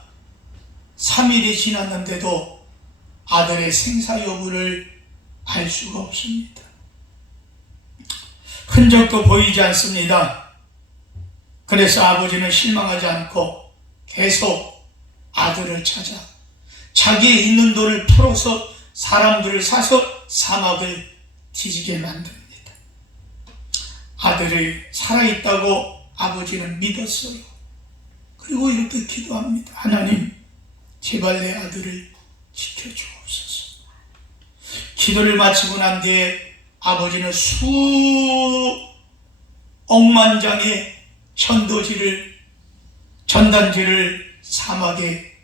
3일이 지났는데도 아들의 생사 여부를 알 수가 없습니다. 흔적도 보이지 않습니다. 그래서 아버지는 실망하지 않고 계속 아들을 찾아 자기의 있는 돈을 풀어서 사람들을 사서 사막을 뒤지게 만듭니다. 아들이 살아있다고 아버지는 믿었어요. 그리고 이렇게 기도합니다. 하나님, 제발 내 아들을 지켜주옵소서. 기도를 마치고 난 뒤에 아버지는 수억만 장의 전단지를 사막에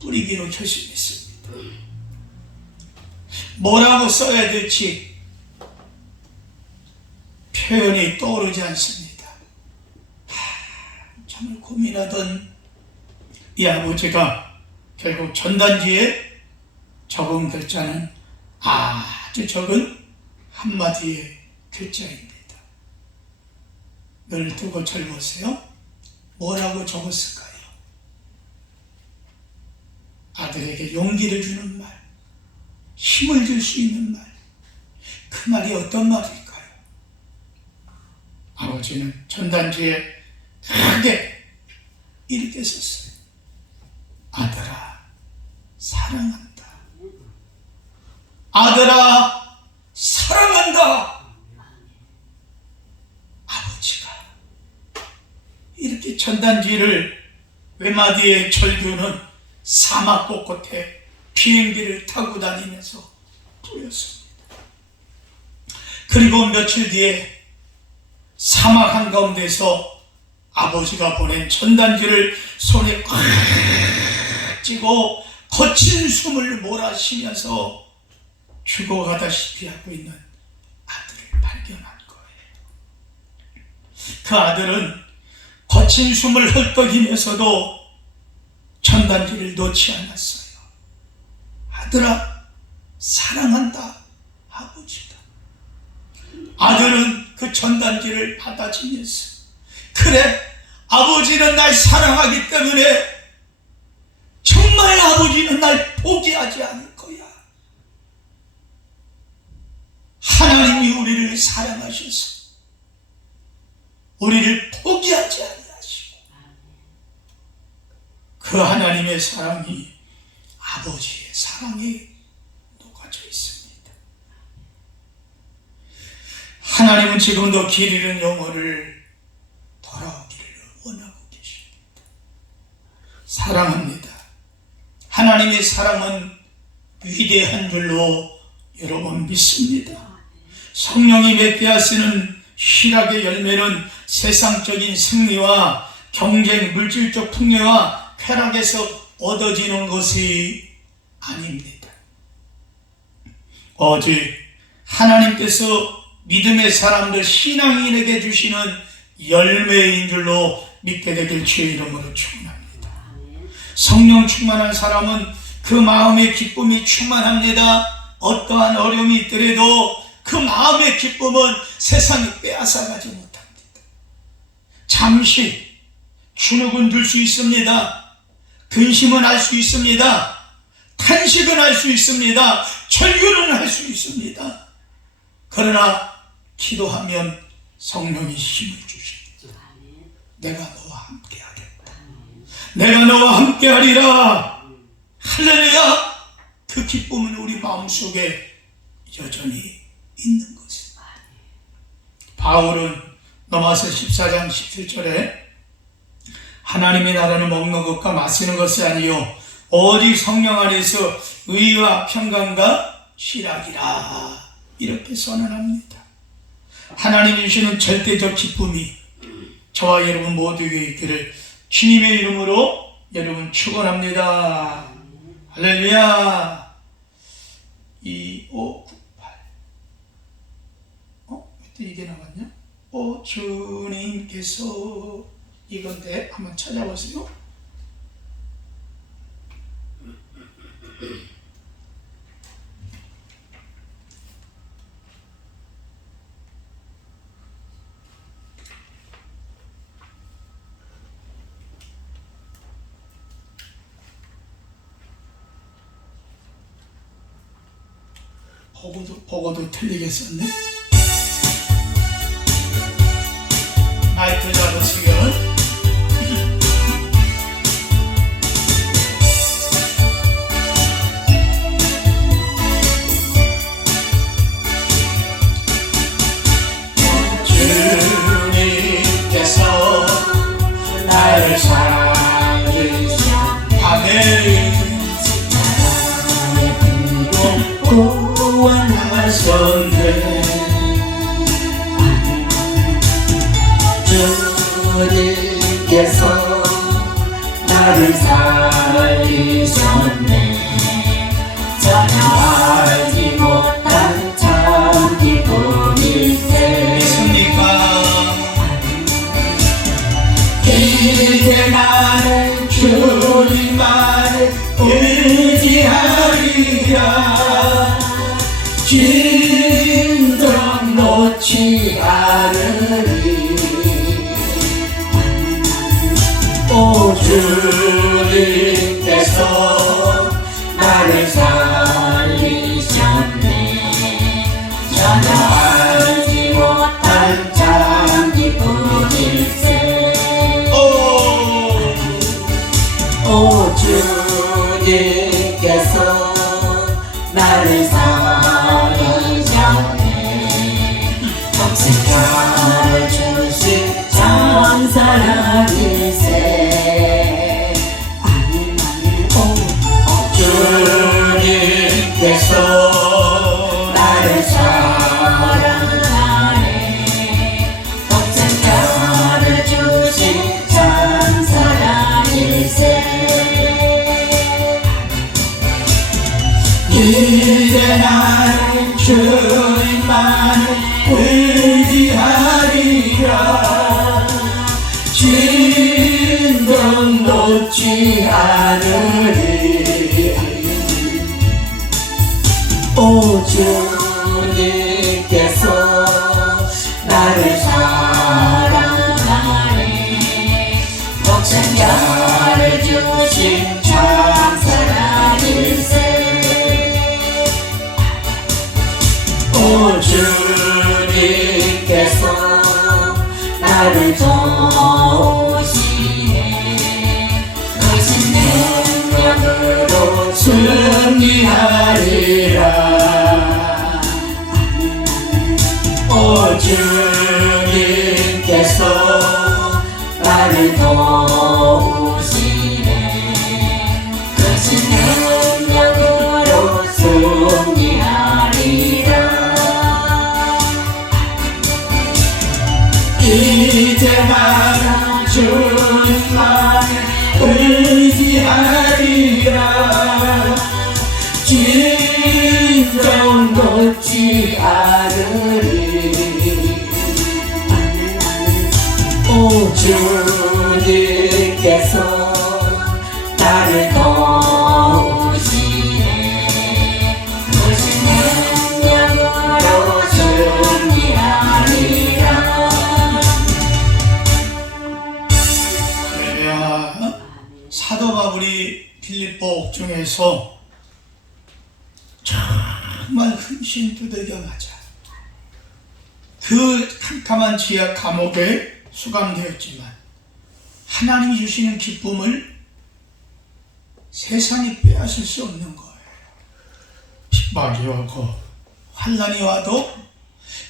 뿌리기로 결심했습니다. 뭐라고 써야 될지 표현이 떠오르지 않습니다. 정말 고민하던 이 아버지가 결국 전단지에 적은 글자는 아주 적은 한마디의 글자입니다. 늘 두고 절 보세요. 뭐라고 적었을까요? 아들에게 용기를 주는 말, 힘을 줄 수 있는 말. 그 말이 어떤 말일까요? 아버지는 전단지에 크게 이렇게 썼어요. 아들아, 사랑한다. 아들아, 사랑한다. 아버지가 이렇게 전단지를 외마디의 절규는 사막 곳곳에 비행기를 타고 다니면서 뿌렸습니다. 그리고 며칠 뒤에 사막 한가운데서 아버지가 보낸 전단지를 손에 꽉 쥐고 거친 숨을 몰아쉬면서 죽어가다시피 하고 있는 아들을 발견한 거예요. 그 아들은 거친 숨을 헐떡이면서도 전단지를 놓지 않았어요. 아들아, 사랑한다, 아버지다. 아들은 그 전단지를 받아지면서, 그래, 아버지는 날 사랑하기 때문에 정말 아버지는 날 포기하지 않을 거야. 하나님이 우리를 사랑하셔서 우리를 포기하지 아니하시고, 그 하나님의 사랑이 아버지의 사랑에 녹아져 있습니다. 하나님은 지금도 길 잃은 영혼을 돌아오기를 원하고 계십니다. 사랑합니다. 하나님의 사랑은 위대한 줄로 여러분 믿습니다. 성령이 맺게 하시는 실학의 열매는 세상적인 승리와 경쟁, 물질적 풍요와 쾌락에서 얻어지는 것이 아닙니다. 오직 하나님께서 믿음의 사람들, 신앙인에게 주시는 열매인 줄로 믿게 되길 주의 이름으로 축원합니다. 성령 충만한 사람은 그 마음의 기쁨이 충만합니다. 어떠한 어려움이 있더라도 그 마음의 기쁨은 세상이 빼앗아가지 못합니다. 잠시 주눅은 들 수 있습니다. 근심은 할 수 있습니다. 탄식은 할 수 있습니다. 절규는 할 수 있습니다. 그러나 기도하면 성령이 힘을 주십니다. 내가 너와 함께 하겠다. 내가 너와 함께 하리라. 할렐루야. 그 기쁨은 우리 마음속에 여전히 있는 것입니다. 바울은 로마서 14장 17절에 하나님의 나라는 먹는 것과 마시는 것이 아니요 오직 성령 안에서 의와 평강과 실학이라, 이렇게 선언합니다. 하나님이 주시는 절대적 기쁨이 저와 여러분 모두에게 있기를 주님의 이름으로 여러분 축원합니다. 할렐루야. 2598. 왜 이게 나왔냐? 주님께서, 이건데 한번 찾아보세요. 보고도 틀리게 썼네. 마이크 잡으시면 주님께서 나를 살리셨네. 아멘. 구원하셨네. 주님께서 나를 살리셨네. 전혀 알지 못한 참 기쁨일세. 믿습니까? 이제 나는 주님만을 의지하리라. 진정 놓지 않으리. 오 주님께서 나를 살리셨네. 전혀 알지 못한 참 기쁨일세. 오 주님께서 나를 살리셨네. 평생가를 주신 참 사랑일세. 주님께서 나를 사랑하네. 평생가를 주신 참 사랑일세. 이제 나는 주님만을 의지하리라. 오 주님께서 나를 도우시네 크신 능력으로 승리하리라 오 주님께서 나를 도우시네 크신 능력으로 승리하리라 이제만 주님만을 의지하리라 진정 놓지 않으리 오 주님께서 나를 도우시네 크신 능력으로 승리하리라 할렐루야. 사도 바울이 빌립보 옥중에서 정말 근심 두들겨 맞아 그 캄캄한 지하 감옥에 수감되었지만 하나님이 주시는 기쁨을 세상이 빼앗을 수 없는 거예요. 핍박이 오고 환난이 와도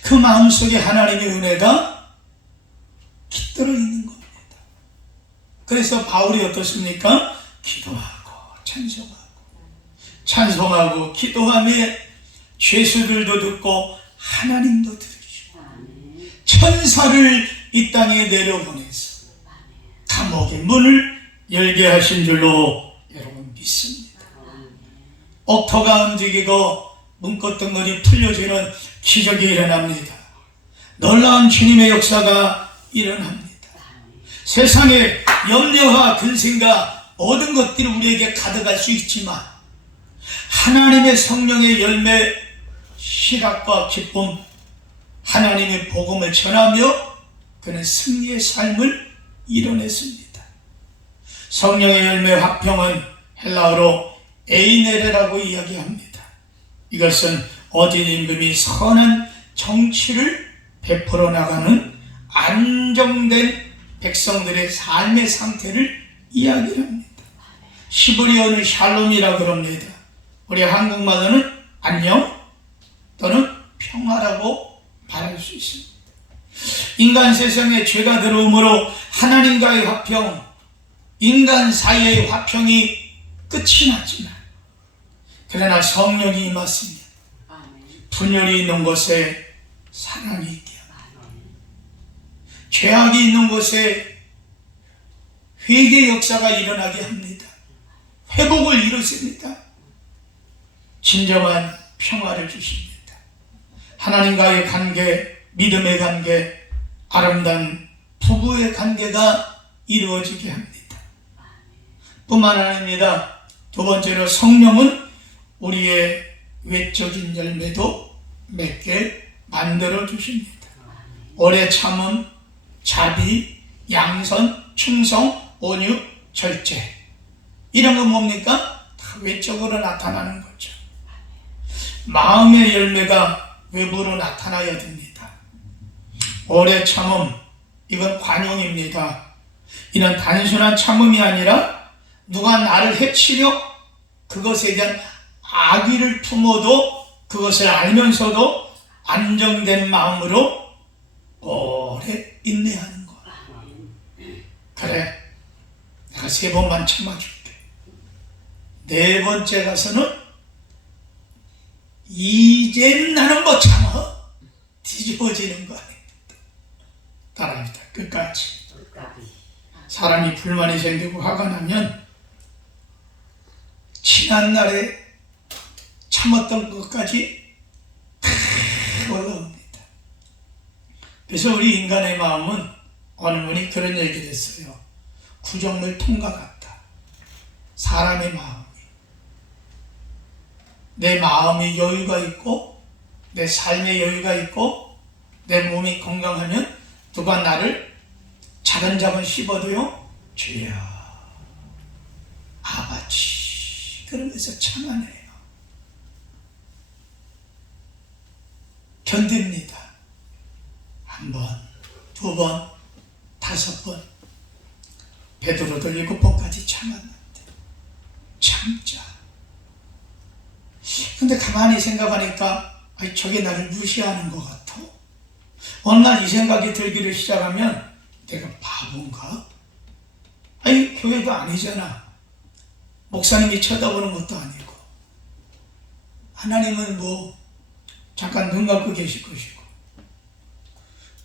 그 마음속에 하나님의 은혜가 깃들어 있는 겁니다. 그래서 바울이 어떻습니까? 기도하고 찬송하고 기도하며 죄수들도 듣고 하나님도 들으시고 천사를 이 땅에 내려보내서 감옥의 문을 열게 하신 줄로 여러분 믿습니다. 옥토가 움직이고 문고덩어리 풀려지는 기적이 일어납니다. 놀라운 주님의 역사가 일어납니다. 세상에 염려와 근심과 모든 것들이 우리에게 가득할 수 있지만 하나님의 성령의 열매, 희락과 기쁨, 하나님의 복음을 전하며 그는 승리의 삶을 이뤄냈습니다. 성령의 열매 화평은 헬라어로 에이네레라고 이야기합니다. 이것은 어진 임금이 선한 정치를 베풀어 나가는 안정된 백성들의 삶의 상태를 이야기합니다. 시브리어는 샬롬이라고 그럽니다. 우리 한국말로는 안녕 또는 평화라고 말할 수 있습니다. 인간 세상에 죄가 들어오므로 하나님과의 화평, 인간 사이의 화평이 끝이 났지만 그러나 성령이 임하시면 분열이 있는 곳에 사랑이 있게 합니다. 죄악이 있는 곳에 회개 역사가 일어나게 합니다. 회복을 이루십니다. 진정한 평화를 주십니다. 하나님과의 관계, 믿음의 관계, 아름다운 부부의 관계가 이루어지게 합니다. 뿐만 아닙니다. 두 번째로 성령은 우리의 외적인 열매도 맺게 만들어 주십니다. 오래 참음, 자비, 양선, 충성, 온유, 절제. 이런 건 뭡니까? 다 외적으로 나타나는 거죠. 마음의 열매가 외부로 나타나야 됩니다. 오래 참음, 이건 관용입니다. 이는 단순한 참음이 아니라 누가 나를 해치려 그것에 대한 악의를 품어도 그것을 알면서도 안정된 마음으로 오래 인내하는 거야. 그래, 내가 3번만 참아줄게. 4번째 가서는 이젠 나는 못 참아. 뒤집어지는 거 아닙니다. 따라합니다. 끝까지. 사람이 불만이 생기고 화가 나면 지난날에 참았던 것까지 다 올라옵니다. 그래서 우리 인간의 마음은 어느 분이 그런 얘기를 했어요. 구정물 통과 같다. 사람의 마음이. 내 마음이 여유가 있고 내 삶의 여유가 있고 내 몸이 건강하면 누가 나를 차근차근 씹어도요, 죄야, 아버지 그러면서 참아내요. 견딥니다. 한 번, 두 번, 5번. 베드로도 7번까지 참았는데 참자. 근데 가만히 생각하니까 저게 나를 무시하는 것 같아. 어느 날 이 생각이 들기를 시작하면 내가 바본가? 교회도 아니잖아. 목사님이 쳐다보는 것도 아니고. 하나님은 뭐 잠깐 눈 감고 계실 것이고.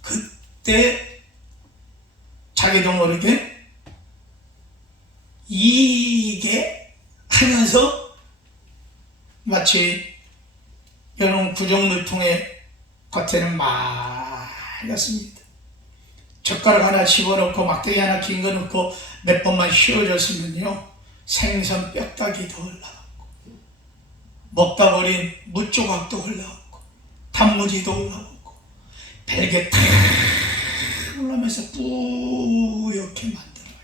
그때 자기도 모르게 이게 하면서 마치 여러분 구정물통에 겉에는 맑았습니다. 젓가락 하나 집어넣고 막대기 하나 긴 거 넣고 몇 번만 씌워줬으면요 생선 뼈다귀도 올라왔고 먹다 버린 무조각도 올라왔고 단무지도 올라오고 벨게 탁 올라오면서 뿌옇게 만들어요.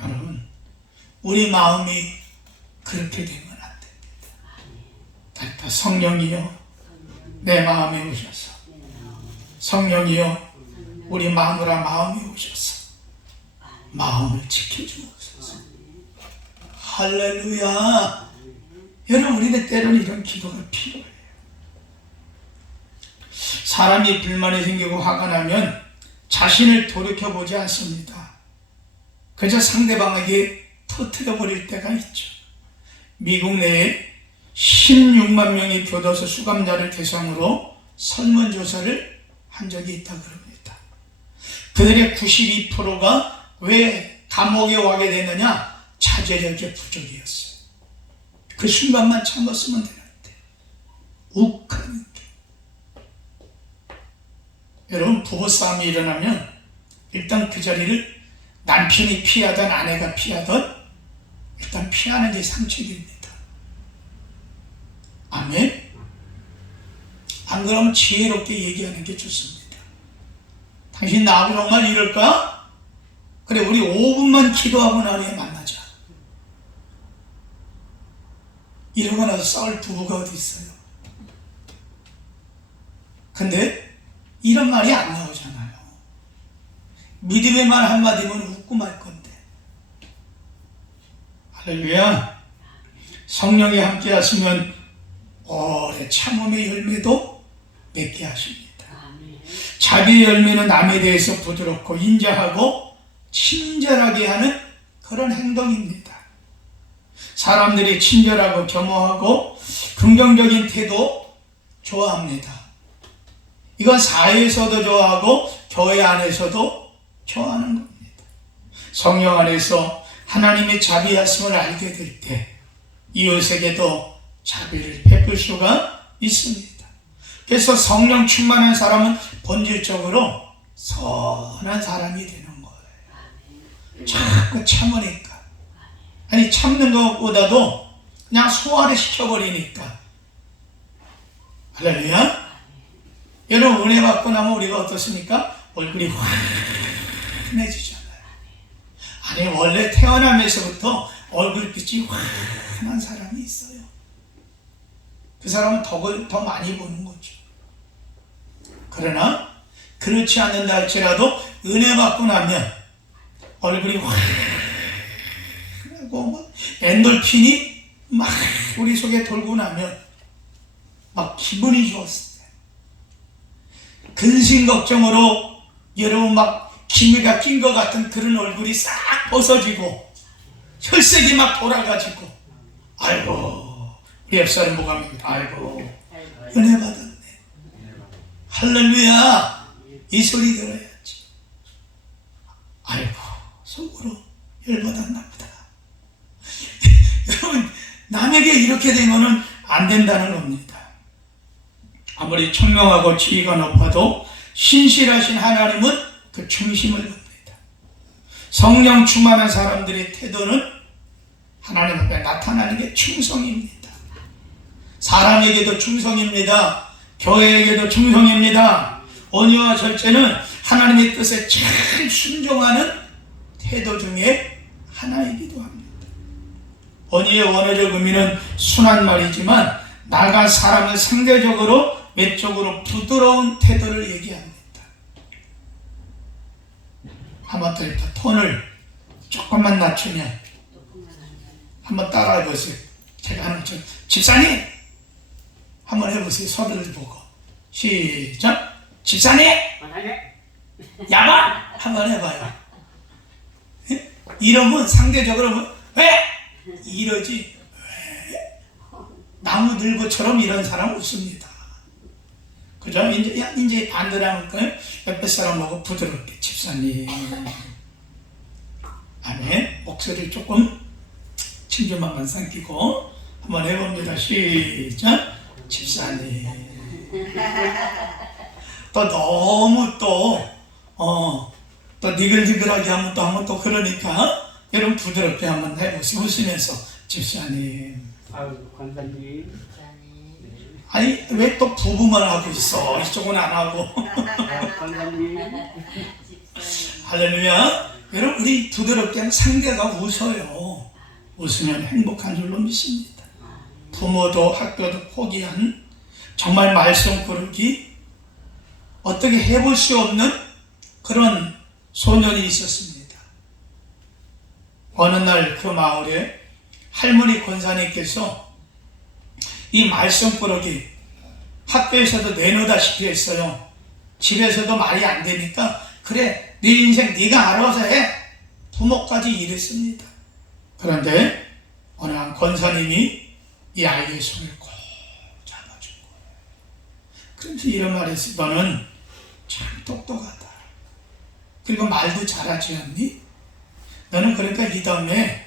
여러분, 우리 마음이 그렇게 되면 안 됩니다. 성령이여 내 마음에 오셔서, 성령이여 우리 마누라 마음에 오셔서 마음을 지켜주옵소서. 할렐루야. 여러분, 우리는 때로는 이런 기도가 필요해요. 사람이 불만이 생기고 화가 나면 자신을 돌이켜보지 않습니다. 그저 상대방에게 터뜨려버릴 때가 있죠. 미국 내에 16만 명의 교도소 수감자를 대상으로 설문조사를 한 적이 있다고 합니다. 그들의 92%가 왜 감옥에 와게 되느냐? 자제력의 부족이었어요. 그 순간만 참았으면 되는데 욱하는 게. 여러분, 부부싸움이 일어나면 일단 그 자리를 남편이 피하든 아내가 피하든 일단 피하는 게 상책입니다. 아멘? 안 그러면 지혜롭게 얘기하는 게 좋습니다. 당신 나하고 정말 이럴까? 그래, 우리 5분만 기도하고 나중에 만나자. 이러고 나서 싸울 부부가 어디 있어요? 근데 이런 말이 안 나오잖아요. 믿음의 말 한마디면 웃고 말 건데. 할렐루야. 성령이 함께 하시면 오래 참음의 열매도 맺게 하십니다. 자비의 열매는 남에 대해서 부드럽고 인자하고 친절하게 하는 그런 행동입니다. 사람들이 친절하고 겸허하고 긍정적인 태도 좋아합니다. 이건 사회에서도 좋아하고 교회 안에서도 좋아하는 겁니다. 성령 안에서 하나님의 자비하심을 알게 될 때 이웃에게도 자비를 베풀 수가 있습니다. 그래서 성령 충만한 사람은 본질적으로 선한 사람이 되는 거예요. 자꾸 참으니까. 아니, 참는 것보다도 그냥 소화를 시켜버리니까. 할렐루야. 여러분, 은혜 받고 나면 우리가 어떻습니까? 얼굴이 환해지잖아요. 아니, 원래 태어나면서부터 얼굴빛이 환한 사람이 있어요. 그 사람은 덕을 더 많이 보는 거죠. 그러나 그렇지 않는다 할지라도 은혜 받고 나면 얼굴이 환하고 막 엔돌핀이 막 우리 속에 돌고 나면 막 기분이 좋았을 때, 근심 걱정으로 여러분 막 기미가 낀 것 같은 그런 얼굴이 싹 벗어지고 혈색이 막 돌아가지고, 아이고 우리 옆사람 보감입니다. 아이고 은혜 받았네. 할렐루야. 이 소리 들어야지. 아이고 속으로 열받았나 보다. 여러분, 남에게 이렇게 되면은 안 된다는 겁니다. 아무리 청명하고 지위가 높아도 신실하신 하나님은 그 중심을 겁니다. 성령 충만한 사람들의 태도는 하나님 앞에 나타나는 게 충성입니다. 사람에게도 충성입니다. 교회에게도 충성입니다. 온유와 절제는 하나님의 뜻에 잘 순종하는 태도 중에 하나이기도 합니다. 온유의 원어적 의미는 순한 말이지만 나아간 사람을 상대적으로 외적으로 부드러운 태도를 얘기합니다. 한번 더 톤을 조금만 낮추면 한번 따라해 보세요. 제가 하는 것처럼 집사님 한번 해보세요. 서로를 보고 시작. 집사님 야마 한번 해봐요. 이러면 상대적으로 왜 이러지? 왜? 나무 늘보처럼 이런 사람 없습니다. 그죠? 이제 반대로 하는 거예요. 옆에 사람 보고 부드럽게 집사님. 아멘. 목소리 조금 침좀만 삼키고 한번 해봅니다. 시작. 집사님. 또 너무 또 니글니글하게 하면 또 하면 또 그러니까 여러분 부드럽게 한번 해보세요. 웃으면서 집사님. 아유, 관사님. 아니 왜 또 부부만 하고 있어? 이쪽은 안 하고. 관사님. 할렐루야. 여러분 우리 부드럽게 하면 상대가 웃어요. 웃으면 행복한 줄로 믿습니다. 부모도 학교도 포기한 정말 말썽 꾸르기 어떻게 해볼 수 없는 그런 소년이 있었습니다. 어느 날 그 마을에 할머니 권사님께서 이 말썽꾸러기 학교에서도 내놓다시피 했어요. 집에서도 말이 안 되니까 그래 네 인생 네가 알아서 해. 부모까지 이랬습니다. 그런데 어느 한 권사님이 이 아이의 손을 꼭 잡아준 거예요. 그러면서 이런 말을 했어요. 너는 참 똑똑하다. 그리고 말도 잘하지 않니? 너는 그러니까 이 다음에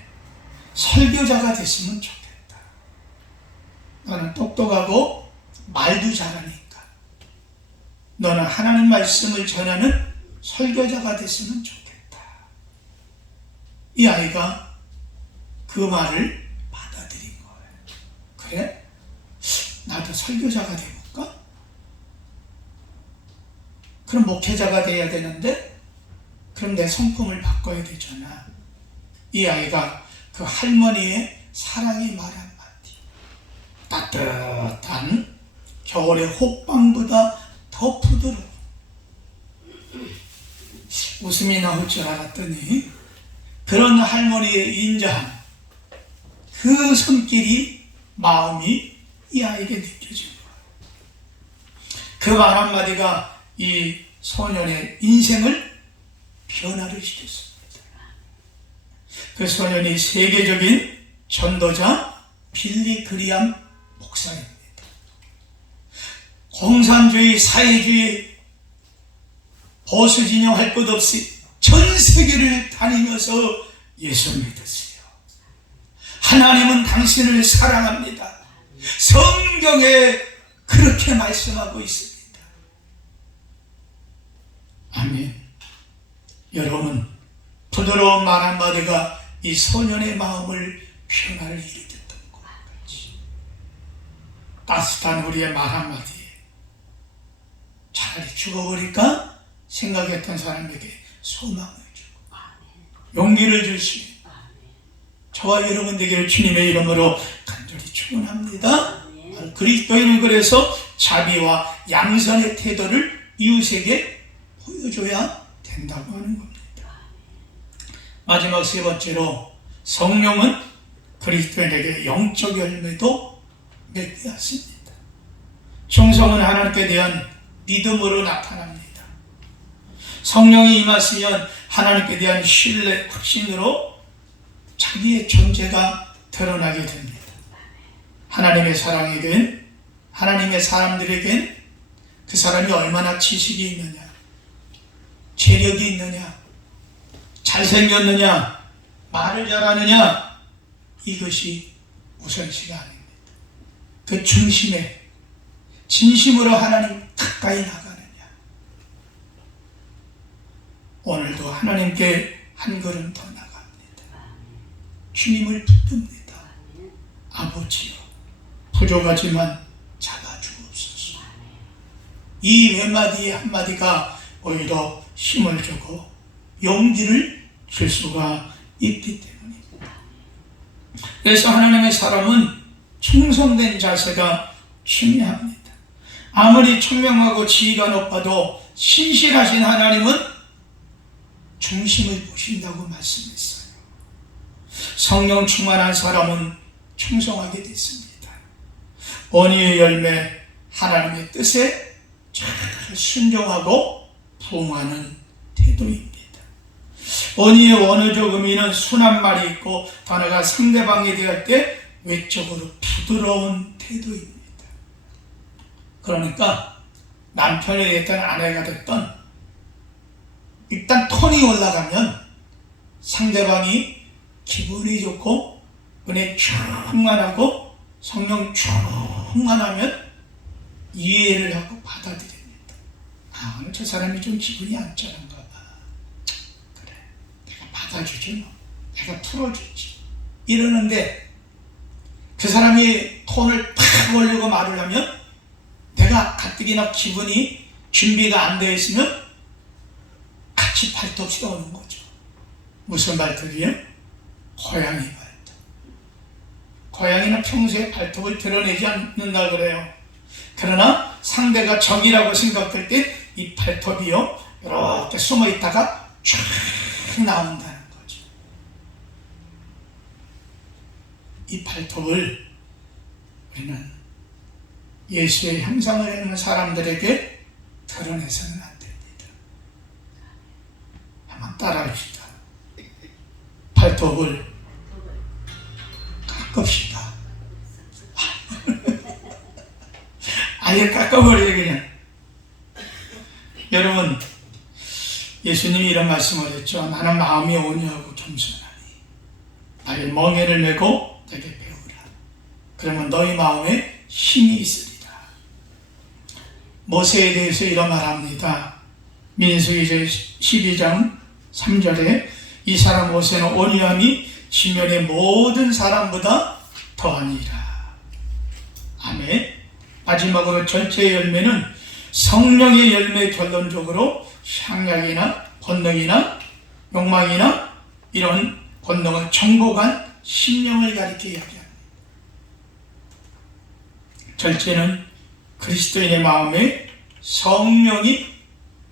설교자가 됐으면 좋겠다. 너는 똑똑하고 말도 잘하니까 너는 하나님 말씀을 전하는 설교자가 됐으면 좋겠다. 이 아이가 그 말을 받아들인 거예요. 그래? 나도 설교자가 돼볼까? 그럼 목회자가 돼야 되는데 그럼 내 성품을 바꿔야 되잖아. 이 아이가 그 할머니의 사랑의 말 한마디, 따뜻한 겨울의 호빵보다 더 부드러워. 웃음이 나올 줄 알았더니 그런 할머니의 인자함, 그 손길이 마음이 이 아이에게 느껴진 거예요. 그 말 한마디가 이 소년의 인생을 변화를 시켰습니다. 그 소년이 세계적인 전도자 빌리 그리함 목사입니다. 공산주의, 사회주의, 보수진영 할 것 없이 전 세계를 다니면서 예수 믿으세요. 하나님은 당신을 사랑합니다. 성경에 그렇게 말씀하고 있습니다. 아멘. 여러분, 부드러운 말 한마디가 이 소년의 마음을 변화를 일으켰던 것 같이 따뜻한 우리의 말 한마디에 차라리 죽어버릴까 생각했던 사람에게 소망을 주고 용기를 주시니 저와 여러분 되기를 주님의 이름으로 간절히 축원합니다. 그리스도인은 그래서 자비와 양선의 태도를 이웃에게 보여줘야 된다고 하는 겁니다. 마지막 세 번째로 성령은 그리스도인에게 영적 열매도 맺게 하십니다. 충성은 하나님께 대한 믿음으로 나타납니다. 성령이 임하시면 하나님께 대한 신뢰, 확신으로 자기의 존재가 드러나게 됩니다. 하나님의 사랑에겐, 하나님의 사람들에겐 그 사람이 얼마나 지식이 있느냐, 재력이 있느냐, 잘생겼느냐, 말을 잘하느냐, 이것이 우선시가 아닙니다. 그 중심에 진심으로 하나님 가까이 나가느냐. 오늘도 하나님께 한 걸음 더 나갑니다. 주님을 붙듭니다. 아버지여, 부족하지만 잡아주옵소서. 이 몇 한마디가 오히려 힘을 주고 용기를 줄 수가 있기 때문입니다. 그래서 하나님의 사람은 충성된 자세가 중요합니다. 아무리 총명하고 지위가 높아도 신실하신 하나님은 중심을 보신다고 말씀했어요. 성령 충만한 사람은 충성하게 됐습니다. 원의의 열매, 하나님의 뜻에 잘 순종하고 부응하는 태도입니다. 원의의 원어적 의미는 순한 말이 있고, 단어가 상대방에 대할 때 외적으로 부드러운 태도입니다. 그러니까 남편이 됐든 아내가 됐든 일단 톤이 올라가면 상대방이 기분이 좋고 은혜 충만하고 성령 충만하면 이해를 하고 받아들입니다. 아, 오늘 저 사람이 좀 기분이 안 좋은가 봐. 그래, 내가 받아주지 뭐. 내가 풀어주지. 이러는데 그 사람이 톤을 팍 올리고 말을 하면 내가 가뜩이나 기분이 준비가 안 되어 있으면 같이 발톱 세우는 거죠. 무슨 발톱이에요? 고양이 발톱. 고양이는 평소에 발톱을 드러내지 않는다 그래요. 그러나 상대가 적이라고 생각될 때 이 발톱이요, 이렇게 숨어 있다가 쫙 나온다는 거죠. 이 발톱을 우리는 예수의 형상을 입는 사람들에게 드러내서는 안 됩니다. 한번 따라합시다. 발톱을 깎읍시다. 아예 깎아버려요 그냥. 여러분, 예수님이 이런 말씀을 했죠. 나는 마음이 온유하고 겸손하니 나의 멍에를 메고 내게 배우라. 그러면 너희 마음에 힘이 있으리라. 모세에 대해서 이런 말합니다. 민수기 12장 3절에 이 사람 모세는 온유함이 지면의 모든 사람보다 더하니라. 아멘. 마지막으로 절제의 열매는 성령의 열매, 결론적으로 향락이나 본능이나 욕망이나 이런 본능을 정복한 심령을 가리켜 이야기합니다. 절제는 그리스도인의 마음에 성령이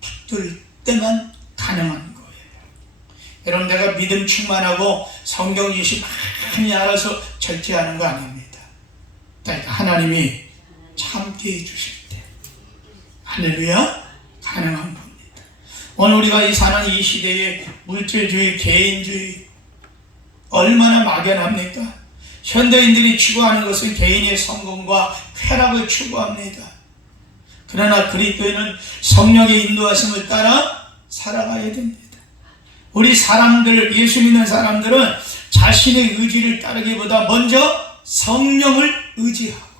붙들 때만 가능한 거예요. 여러분, 내가 믿음 충만하고 성경 지시 많이 알아서 절제하는 거 아닙니다. 그러니까 하나님이 참게 해주실 때, 할렐루야, 가능한 겁니다. 오늘 우리가 이 사는 이 시대에 물질주의, 개인주의 얼마나 막연합니까? 현대인들이 추구하는 것은 개인의 성공과 쾌락을 추구합니다. 그러나 그리스도인은 성령의 인도하심을 따라 살아가야 됩니다. 우리 사람들, 예수 믿는 사람들은 자신의 의지를 따르기보다 먼저 성령을 의지하고,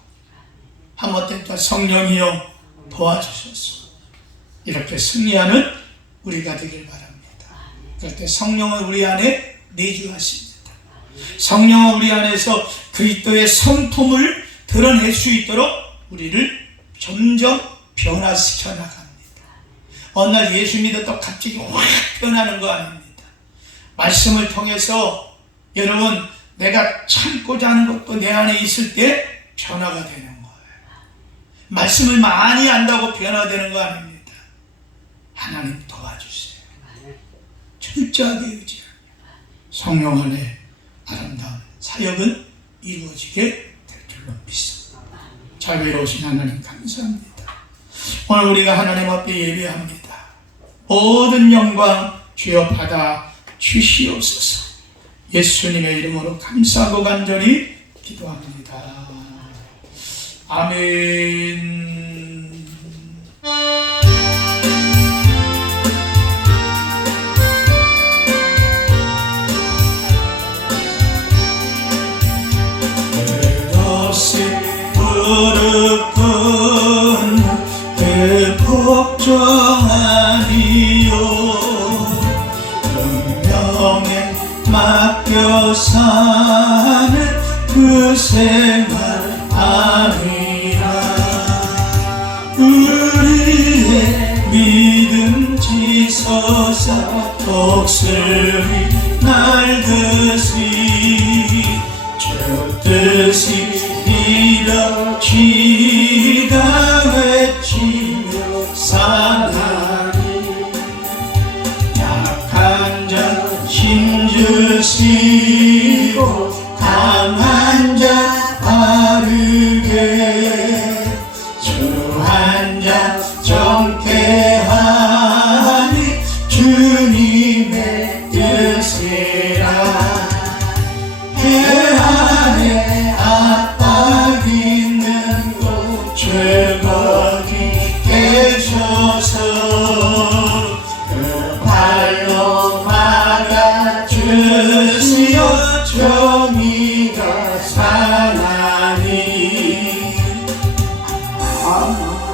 하마터면 성령이여 도와주소서, 이렇게 승리하는 우리가 되길 바랍니다. 그럴 때 성령은 우리 안에 내주하십니다. 성령은 우리 안에서 그리스도의 성품을 드러낼 수 있도록 우리를 점점 변화시켜 나갑니다. 어느 날 예수 믿었다고 갑자기 확 변하는 거 아닙니다. 말씀을 통해서 여러분, 내가 참고자 하는 것도 내 안에 있을 때 변화가 되는 거예요. 말씀을 많이 안다고 변화되는 거 아닙니다. 하나님 도와주세요. 철저하게 의지합니다. 성령 안에 아름다운 사역은 이루어지게 될 줄로 믿습니다. 자비로우신 하나님 감사합니다. 오늘 우리가 하나님 앞에 예배합니다. 모든 영광 주여 받아 주시옵소서. 예수님의 이름으로 감사하고 간절히 기도합니다. 아멘. 무릎 꿇는 그 복종하리요, 운명에 맡겨 사는 그 생활 아니라, 우리의 믿음 지서사 독수리 날듯이 저 뜻이